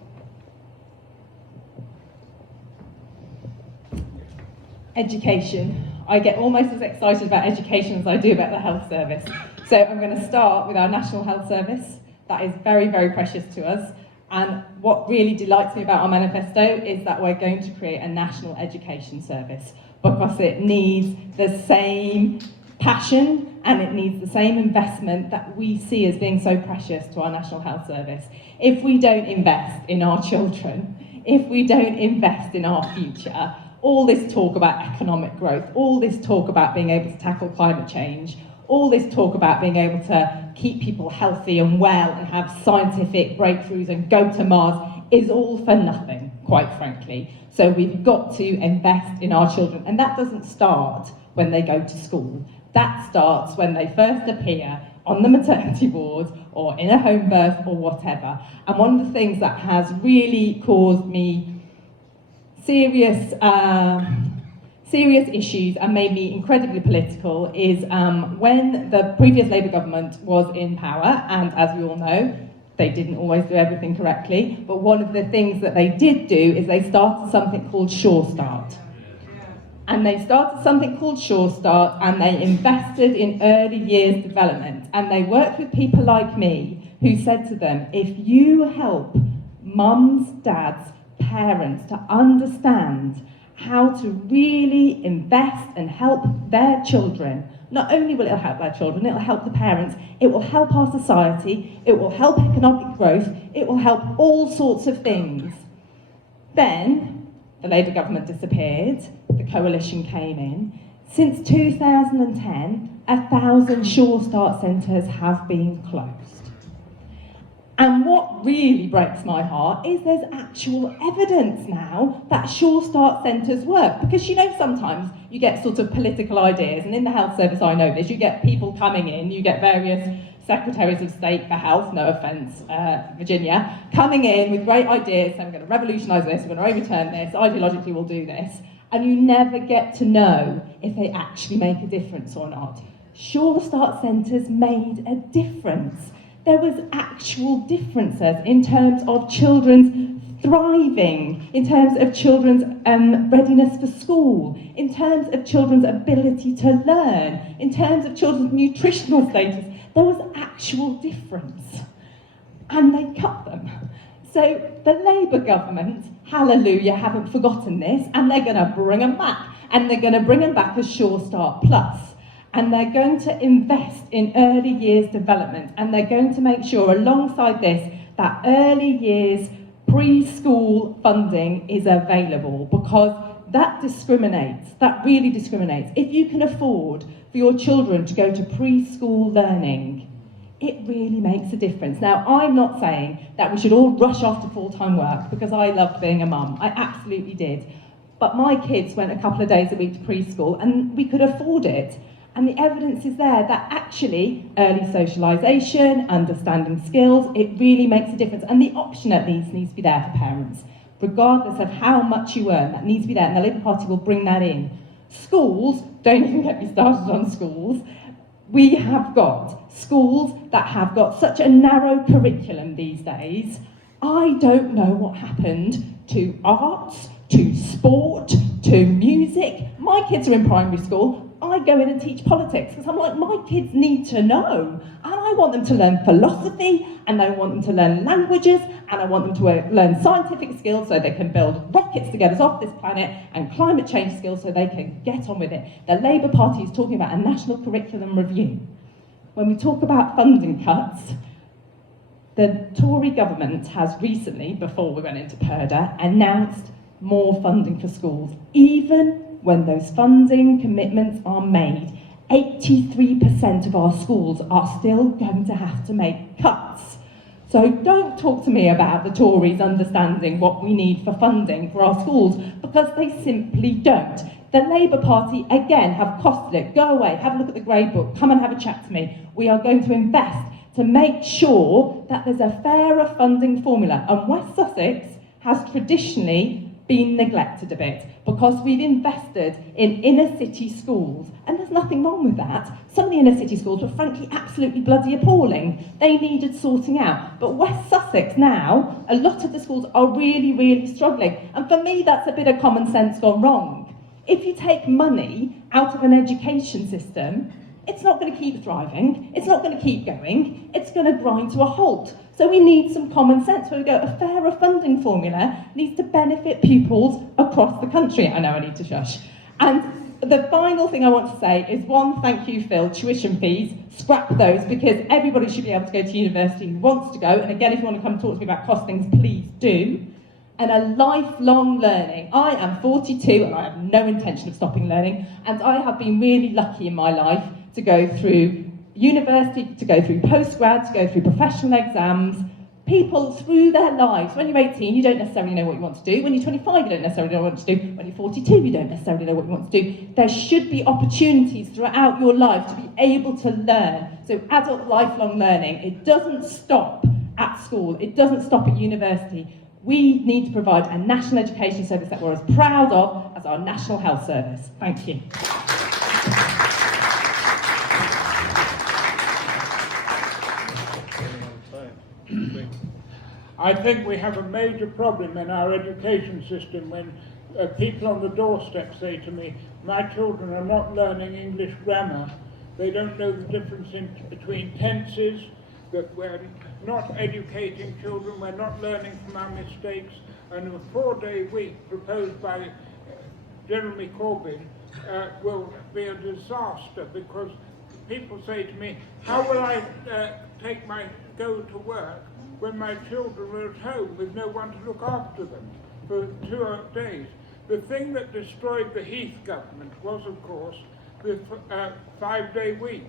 Education. I get almost as excited about education as I do about the health service. So I'm going to start with our National Health Service. That is very, very precious to us. And what really delights me about our manifesto is that we're going to create a national education service, because it needs the same passion and it needs the same investment that we see as being so precious to our National Health Service. If we don't invest in our children, if we don't invest in our future, all this talk about economic growth, all this talk about being able to tackle climate change, all this talk about being able to keep people healthy and well and have scientific breakthroughs and go to Mars is all for nothing, quite frankly. So we've got to invest in our children, and that doesn't start when they go to school. That starts when they first appear on the maternity ward or in a home birth or whatever. And one of the things that has really caused me serious issues and made me incredibly political is when the previous Labour government was in power, and as we all know, they didn't always do everything correctly, but one of the things that they did do is they started something called Sure Start. And they started something called Sure Start, and they invested in early years development. And they worked with people like me who said to them, if you help mums, dads, parents to understand how to really invest and help their children, not only will it help their children, it will help the parents, it will help our society, it will help economic growth, it will help all sorts of things. Then the Labour government disappeared, the coalition came in. Since 2010, 1,000 Sure Start centres have been closed. And what really breaks my heart is there's actual evidence now that Sure Start centres work. Because you know, sometimes you get sort of political ideas, and in the health service I know this, you get people coming in, you get various secretaries of state for health, no offence, Virginia, coming in with great ideas, saying we're going to revolutionise this, we're going to overturn this, ideologically we'll do this, and you never get to know if they actually make a difference or not. Sure Start centres made a difference. There was actual differences in terms of children's thriving, in terms of children's readiness for school, in terms of children's ability to learn, in terms of children's nutritional status. There was actual difference. And they cut them. So the Labour government, hallelujah, haven't forgotten this, and they're going to bring them back. And they're going to bring them back as Sure Start Plus. And they're going to invest in early years development, and they're going to make sure alongside this that early years preschool funding is available, because that discriminates, that really discriminates. If you can afford for your children to go to preschool learning, it really makes a difference. Now, I'm not saying that we should all rush off to full-time work, because I loved being a mum, I absolutely did. But my kids went a couple of days a week to preschool, and we could afford it. And the evidence is there that actually early socialisation, understanding skills, it really makes a difference. And the option at least needs to be there for parents. Regardless of how much you earn, that needs to be there, and the Labour Party will bring that in. Schools, don't even get me started on schools. We have got schools that have got such a narrow curriculum these days. I don't know what happened to arts, to sport, to music. My kids are in primary school. I go in and teach politics because I'm like, my kids need to know. And I want them to learn philosophy, and I want them to learn languages, and I want them to learn scientific skills so they can build rockets to get us off this planet, and climate change skills so they can get on with it. The Labour Party is talking about a national curriculum review. When we talk about funding cuts, the Tory government has recently, before we went into PERDA, announced more funding for schools, even when those funding commitments are made. 83% of our schools are still going to have to make cuts. So don't talk to me about the Tories understanding what we need for funding for our schools, because they simply don't. The Labour Party, again, have costed it. Go away, have a look at the grade book, come and have a chat to me. We are going to invest to make sure that there's a fairer funding formula. And West Sussex has traditionally been neglected a bit, because we've invested in inner city schools, and there's nothing wrong with that. Some of the inner city schools were frankly absolutely bloody appalling. They needed sorting out. But West Sussex now, a lot of the schools are really, really struggling. And for me, that's a bit of common sense gone wrong. If you take money out of an education system, it's not going to keep thriving, it's not going to keep going, it's going to grind to a halt. So we need some common sense where we go, a fairer funding formula needs to benefit pupils across the country. I know I need to shush. And the final thing I want to say is, one, thank you, Phil, tuition fees, scrap those, because everybody should be able to go to university who wants to go. And again, if you want to come talk to me about costings, please do. And a lifelong learning. I am 42 and I have no intention of stopping learning, and I have been really lucky in my life to go through university, to go through postgrad, to go through professional exams. People through their lives. When you're 18, you don't necessarily know what you want to do. When you're 25, you don't necessarily know what you want to do. When you're 42, you don't necessarily know what you want to do. There should be opportunities throughout your life to be able to learn. So adult lifelong learning, it doesn't stop at school. It doesn't stop at university. We need to provide a national education service that we're as proud of as our national health service. Thank you. I think we have a major problem in our education system when people on the doorstep say to me, my children are not learning English grammar. They don't know the difference between tenses, that we're not educating children, we're not learning from our mistakes, and a 4-day week proposed by Jeremy Corbyn will be a disaster, because people say to me, how will I go to work when my children are at home with no one to look after them for 2 days? The thing that destroyed the Heath government was, of course, the 5-day week.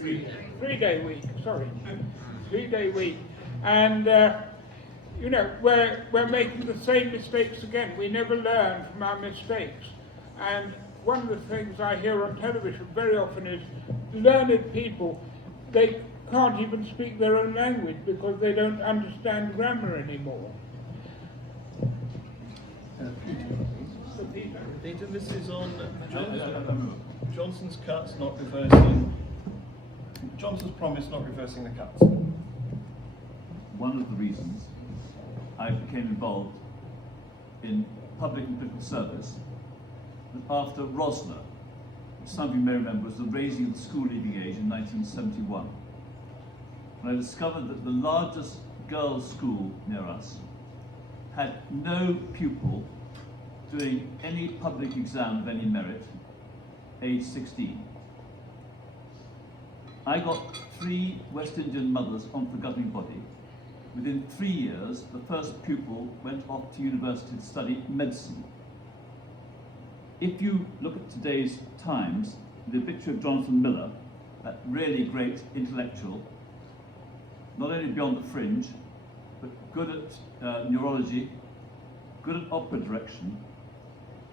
3-day week, sorry. 3-day week. And, you know, we're making the same mistakes again. We never learn from our mistakes. And one of the things I hear on television very often is learned people, they can't even speak their own language because they don't understand grammar anymore. Peter, this is on Johnson's cuts not reversing. Johnson's promise not reversing the cuts. One of the reasons I became involved in public and political service was after Rosner, which some of you may remember was the raising of the school leaving age in 1971. And I discovered that the largest girls' school near us had no pupil doing any public exam of any merit, age 16. I got 3 West Indian mothers onto the governing body. Within 3 years, the first pupil went off to university to study medicine. If you look at today's Times, the obituary of Jonathan Miller, that really great intellectual, not only beyond the fringe, but good at neurology, good at opera direction,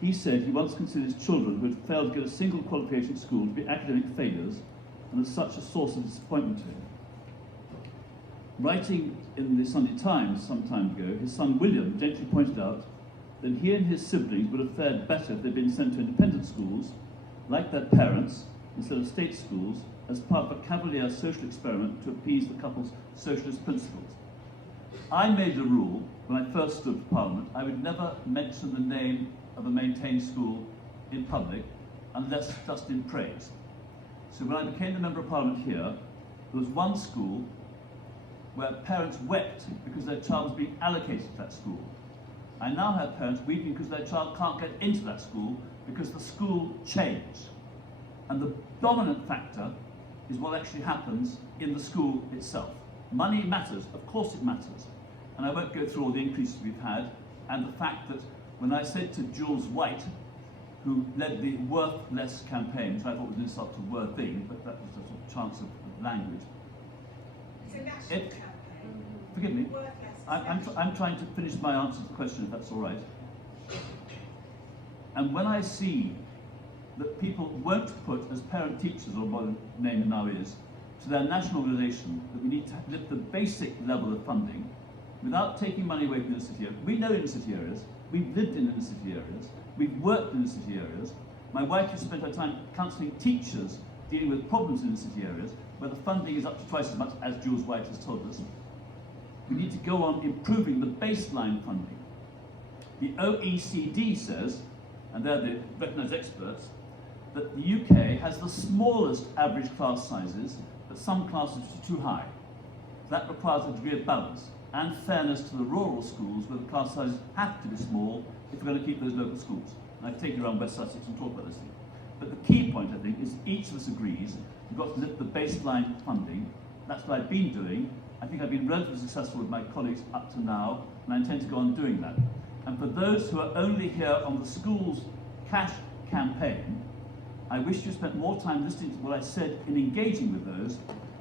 he said he once considered his children who had failed to get a single qualification at school to be academic failures, and as such a source of disappointment to him. Writing in the Sunday Times some time ago, his son William gently pointed out that he and his siblings would have fared better if they'd been sent to independent schools, like their parents, instead of state schools, as part of a cavalier social experiment to appease the couple's socialist principles. I made a rule, when I first stood for Parliament, I would never mention the name of a maintained school in public, unless just in praise. So when I became the Member of Parliament here, there was one school where parents wept because their child was being allocated to that school. I now have parents weeping because their child can't get into that school because the school changed. And the dominant factor is what actually happens in the school itself. Money matters, of course it matters. And I won't go through all the increases we've had, and the fact that when I said to Jules White, who led the Worth Less campaign, which I thought was an insult to worthing, but that was a sort of chance of language. It's a national campaign. Forgive me. I'm trying to finish my answer to the question, if that's all right. And when I see that people won't put, as parent teachers, or what the name now is, to their national organisation, that we need to lift the basic level of funding without taking money away from inner city areas. We know inner city areas, we've lived in inner city areas, we've worked in inner city areas. My wife has spent her time counselling teachers dealing with problems in inner city areas, where the funding is up to twice as much as Jules White has told us. We need to go on improving the baseline funding. The OECD says, and they're the recognised experts, that the UK has the smallest average class sizes, but some classes are too high. That requires a degree of balance and fairness to the rural schools where the class sizes have to be small if we're going to keep those local schools. And I've taken you around West Sussex and talked about this thing. But the key point, I think, is each of us agrees we've got to lift the baseline funding. That's what I've been doing. I think I've been relatively successful with my colleagues up to now, and I intend to go on doing that. And for those who are only here on the school's cash campaign, I wish you spent more time listening to what I said in engaging with those.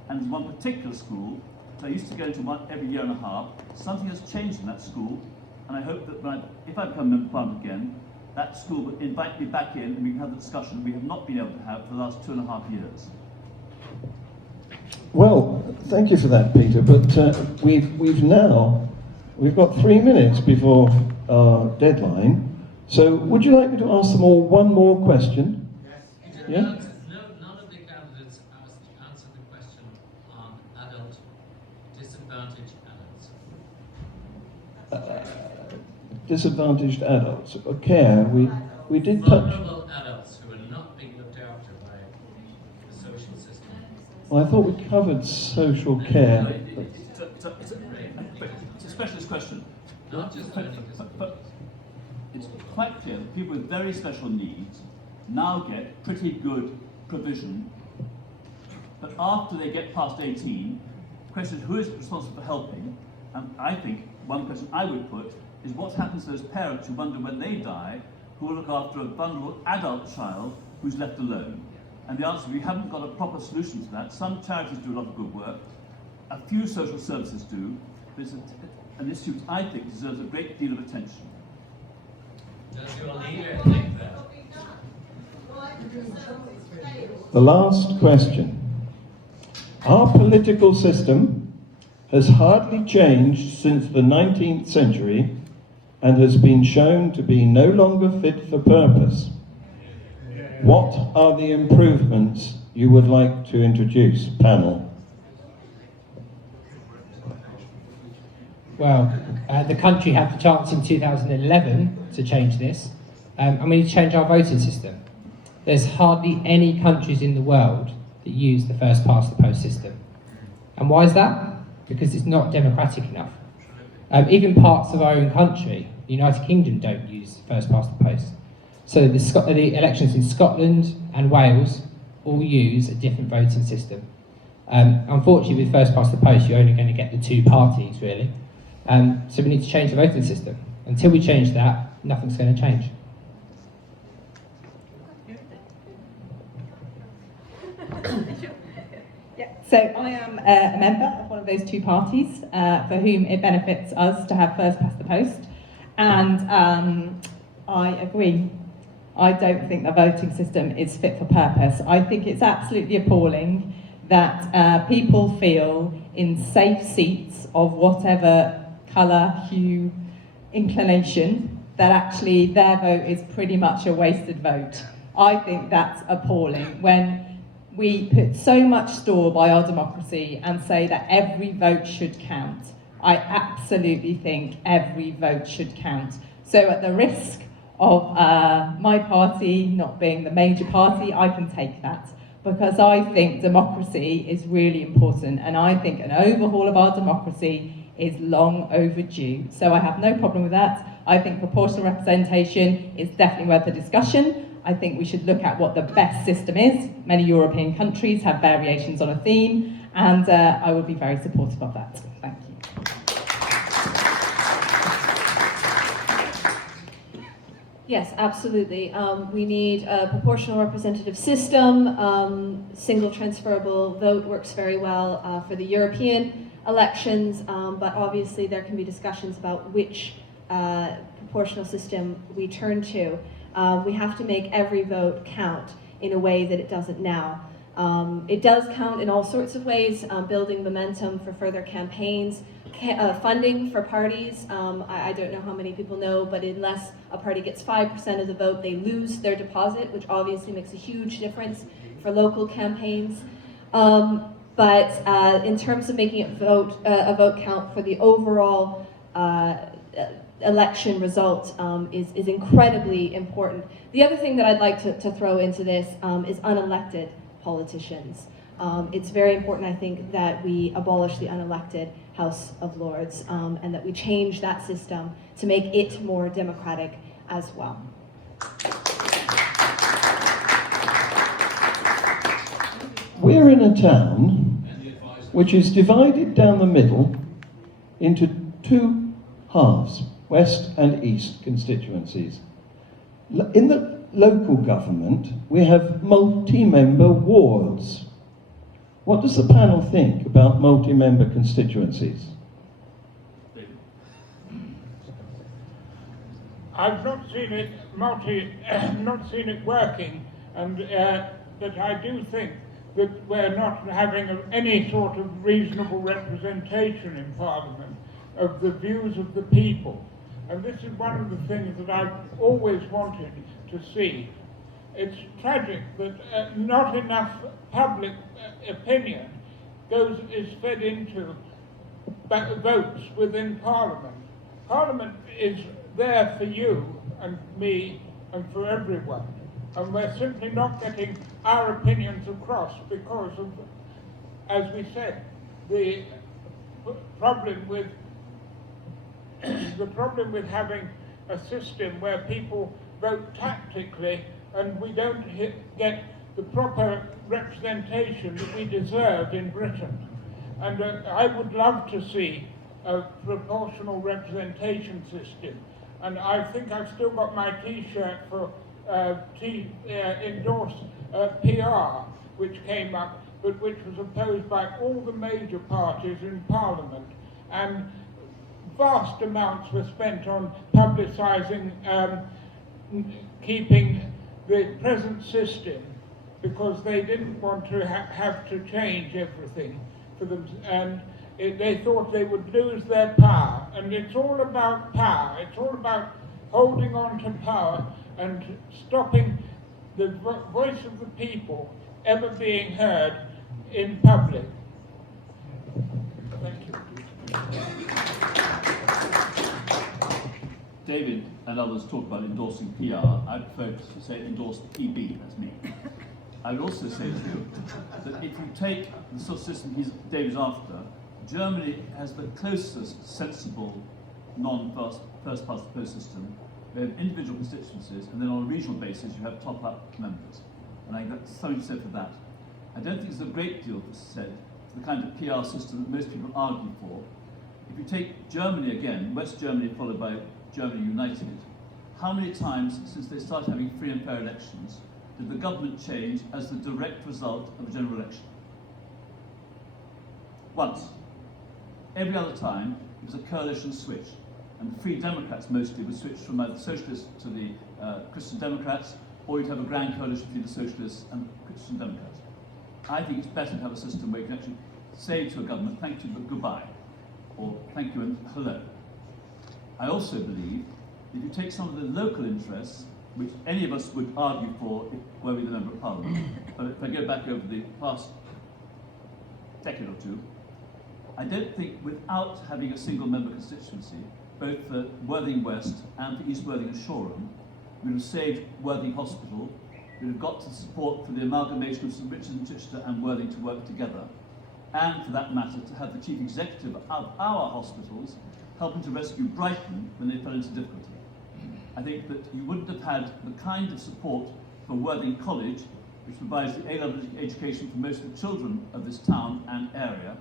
And in one particular school, that I used to go to one every year and a half, something has changed in that school, and I hope that if I become member of Parliament again, that school will invite me back in and we can have the discussion we have not been able to have for the last 2.5 years. Well, thank you for that, Peter, but we've got 3 minutes before our deadline, so would you like me to ask them all one more question? Yes. Yeah? None of the candidates answered the question on adult disadvantaged adults. Disadvantaged adults. Care, we did touch. Vulnerable adults who are not being looked after by the social system. Well, I thought we covered social care. It's a specialist question. Not just learning But it's quite clear that people with very special needs now get pretty good provision, but after they get past 18, the question is who is responsible for helping? And I think one question I would put is what happens to those parents who wonder when they die, who will look after a vulnerable adult child who's left alone? And the answer is we haven't got a proper solution to that. Some charities do a lot of good work, a few social services do, but it's an issue which I think deserves a great deal of attention. Does your leader think that? The last question. Our political system has hardly changed since the 19th century and has been shown to be no longer fit for purpose. What are the improvements you would like to introduce, panel? Well, the country had the chance in 2011 to change this, and we need to change our voting system. There's hardly any countries in the world that use the first past the post system. And why is that? Because it's not democratic enough. Even parts of our own country, the United Kingdom, don't use first past the post. So the elections in Scotland and Wales all use a different voting system. Unfortunately, with first past the post, you're only going to get the two parties, really. So we need to change the voting system. Until we change that, nothing's going to change. So I am a member of one of those two parties for whom it benefits us to have first past the post, and I agree. I don't think the voting system is fit for purpose. I think it's absolutely appalling that people feel in safe seats of whatever colour, hue, inclination, that actually their vote is pretty much a wasted vote. I think that's appalling when we put so much store by our democracy and say that every vote should count. I absolutely think every vote should count. So at the risk of my party not being the major party, I can take that, because I think democracy is really important, and I think an overhaul of our democracy is long overdue. So I have no problem with that. I think proportional representation is definitely worth a discussion. I think we should look at what the best system is. Many European countries have variations on a theme, and I would be very supportive of that. Thank you. Yes, absolutely. We need a proportional representative system. Single transferable vote works very well for the European elections, but obviously there can be discussions about which proportional system we turn to. We have to make every vote count in a way that it doesn't now. It does count in all sorts of ways, building momentum for further campaigns, funding for parties. I don't know how many people know, but unless a party gets 5% of the vote, they lose their deposit, which obviously makes a huge difference for local campaigns. But in terms of making it a vote count for the overall election result is incredibly important. The other thing that I'd like to throw into this is unelected politicians. It's very important, I think, that we abolish the unelected House of Lords and that we change that system to make it more democratic as well. We're in a town which is divided down the middle into two halves, west and east constituencies. In the local government, we have multi-member wards. What does the panel think about multi-member constituencies? I've not seen it not seen it working, and but I do think that we're not having any sort of reasonable representation in Parliament of the views of the people. And this is one of the things that I've always wanted to see. It's tragic that not enough public opinion is fed into votes within Parliament. Parliament is there for you and me and for everyone. And we're simply not getting our opinions across because of, as we said, the problem with having a system where people vote tactically and we don't get the proper representation that we deserve in Britain. And I would love to see a proportional representation system. And I think I've still got my T-shirt for endorsed PR, which came up, but which was opposed by all the major parties in Parliament. And vast amounts were spent on publicising keeping the present system because they didn't want to have to change everything for them, and they thought they would lose their power. And it's all about power. It's all about holding on to power and stopping the voice of the people ever being heard in public. Thank you. David and others talk about endorsing PR. I prefer to say endorse PB, that's me. I would also say to you that if you take the sort of system David's after, Germany has the closest sensible non-first past the post system. They have individual constituencies, and then on a regional basis you have top-up members. And I think that's something said for that. I don't think there's a great deal that's said for the kind of PR system that most people argue for. If you take Germany again, West Germany followed by Germany United, how many times since they started having free and fair elections did the government change as the direct result of a general election? Once. Every other time, it was a coalition switch. And the Free Democrats mostly would switch from either Socialists to the Christian Democrats, or you'd have a grand coalition between the Socialists and Christian Democrats. I think it's better to have a system where you can actually say to a government, thank you, but goodbye, or thank you and hello. I also believe if you take some of the local interests, which any of us would argue for were we the Member of Parliament, but if I go back over the past decade or two, I don't think without having a single member constituency, both for Worthing West and for East Worthing and Shoreham, we would have saved Worthing Hospital, we would have got to support for the amalgamation of St Richard and Chichester and Worthing to work together, and for that matter to have the chief executive of our hospitals helping to rescue Brighton when they fell into difficulty. I think that you wouldn't have had the kind of support for Worthing College, which provides the A-level education for most of the children of this town and area,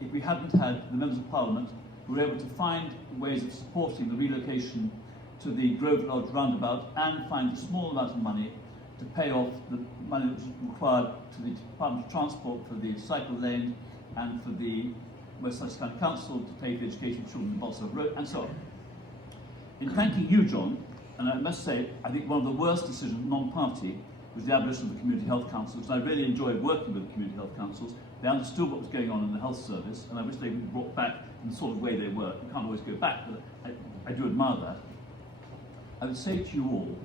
if we hadn't had the Members of Parliament who were able to find ways of supporting the relocation to the Grove Lodge roundabout and find a small amount of money to pay off the money that was required to the Department of Transport for the cycle lane and for the West Sussex County Council to pay for education of children in Bolsover Road, and so on. In thanking you, John, and I must say, I think one of the worst decisions non-party was the abolition of the community health councils. I really enjoyed working with the community health councils. They understood what was going on in the health service, and I wish they would be brought back in the sort of way they were. You can't always go back, but I do admire that. I would say to you all,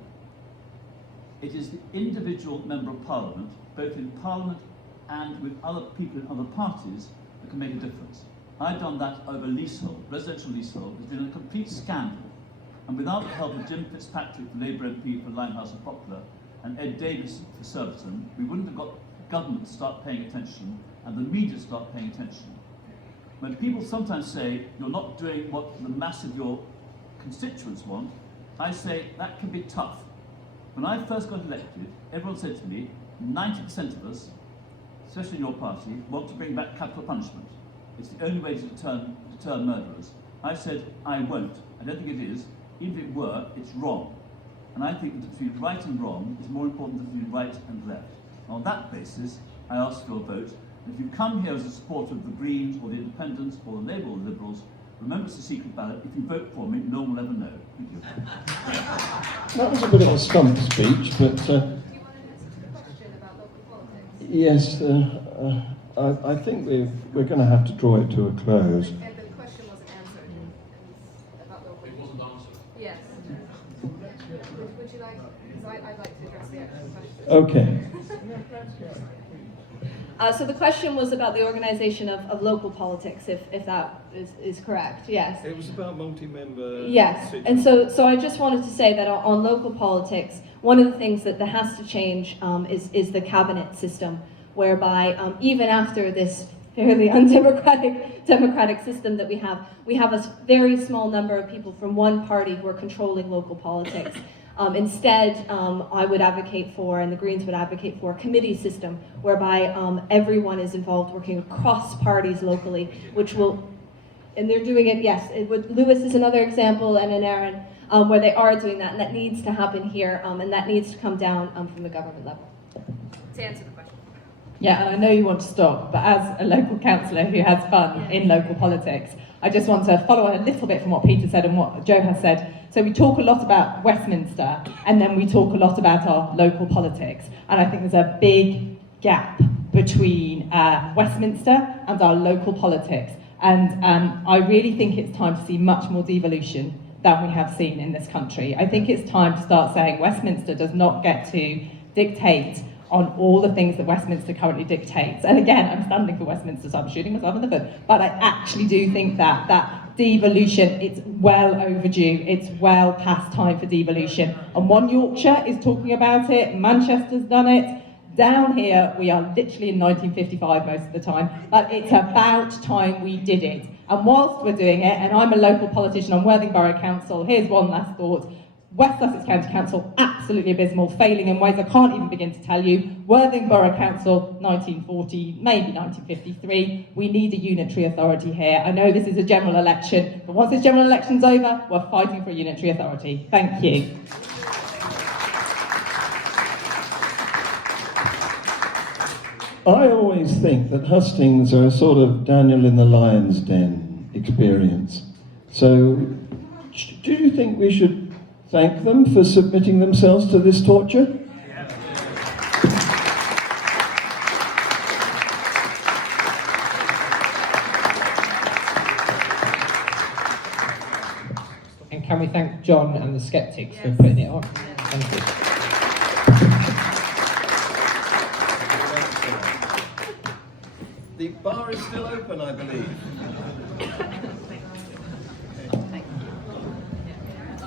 it is the individual Member of Parliament, both in Parliament and with other people in other parties, that can make a difference. I've done that over leasehold, residential leasehold. It's been a complete scandal. And without the help of Jim Fitzpatrick, the Labour MP for Limehouse and Poplar, and Ed Davis for Surbiton, we wouldn't have got government to start paying attention and the media to start paying attention. When people sometimes say you're not doing what the mass of your constituents want, I say that can be tough. When I first got elected, everyone said to me, 90% of us, especially in your party, want to bring back capital punishment. It's the only way to deter murderers. I said, I won't. I don't think it is. Even if it were, it's wrong. and I think that between right and wrong is more important than between right and left. On that basis, I ask for a vote. And if you come here as a supporter of the Greens or the Independents or the Labour or the Liberals, remember it's a secret ballot. If you vote for me, no one will ever know. Thank you. That was a bit of a stump speech, but yes, I think we're going to have to draw it to a close. And the question was answered about local. It wasn't answered. Yes. Would you like? Because I'd like to address the actual question. Okay. So the question was about the organization of local politics, if that is correct, yes. It was about multi-member. Yes, and so I just wanted to say that on local politics, one of the things that has to change is the cabinet system, whereby even after this fairly undemocratic democratic system that we have a very small number of people from one party who are controlling local politics. Instead, I would advocate for, and the Greens would advocate for, a committee system whereby everyone is involved working across parties locally, which will, and they're doing it, yes, Lewis is another example, and in Erin, where they are doing that, and that needs to happen here, and that needs to come down from the government level. To answer the question. Yeah, and I know you want to stop, but as a local councillor who has fun in local politics, I just want to follow on a little bit from what Peter said and what Joe has said. So we talk a lot about Westminster, and then we talk a lot about our local politics. And I think there's a big gap between Westminster and our local politics. And I really think it's time to see much more devolution than we have seen in this country. I think it's time to start saying Westminster does not get to dictate on all the things that Westminster currently dictates. And again, I'm standing for Westminster, so I'm shooting myself in the foot. But I actually do think that devolution, it's well overdue. It's well past time for devolution. And One Yorkshire is talking about it. Manchester's done it. Down here, we are literally in 1955 most of the time. But it's about time we did it. And whilst we're doing it, and I'm a local politician on Worthing Borough Council, here's one last thought. West Sussex County Council, absolutely abysmal, failing in ways I can't even begin to tell you. Worthing Borough Council, 1940, maybe 1953. We need a unitary authority here. I know this is a general election, but once this general election's over, we're fighting for a unitary authority. Thank you. I always think that hustings are a sort of Daniel in the lion's den experience. So, do you think we should thank them for submitting themselves to this torture? And can we thank John and the Skeptics for putting it on? Thank you. The bar is still open, I believe.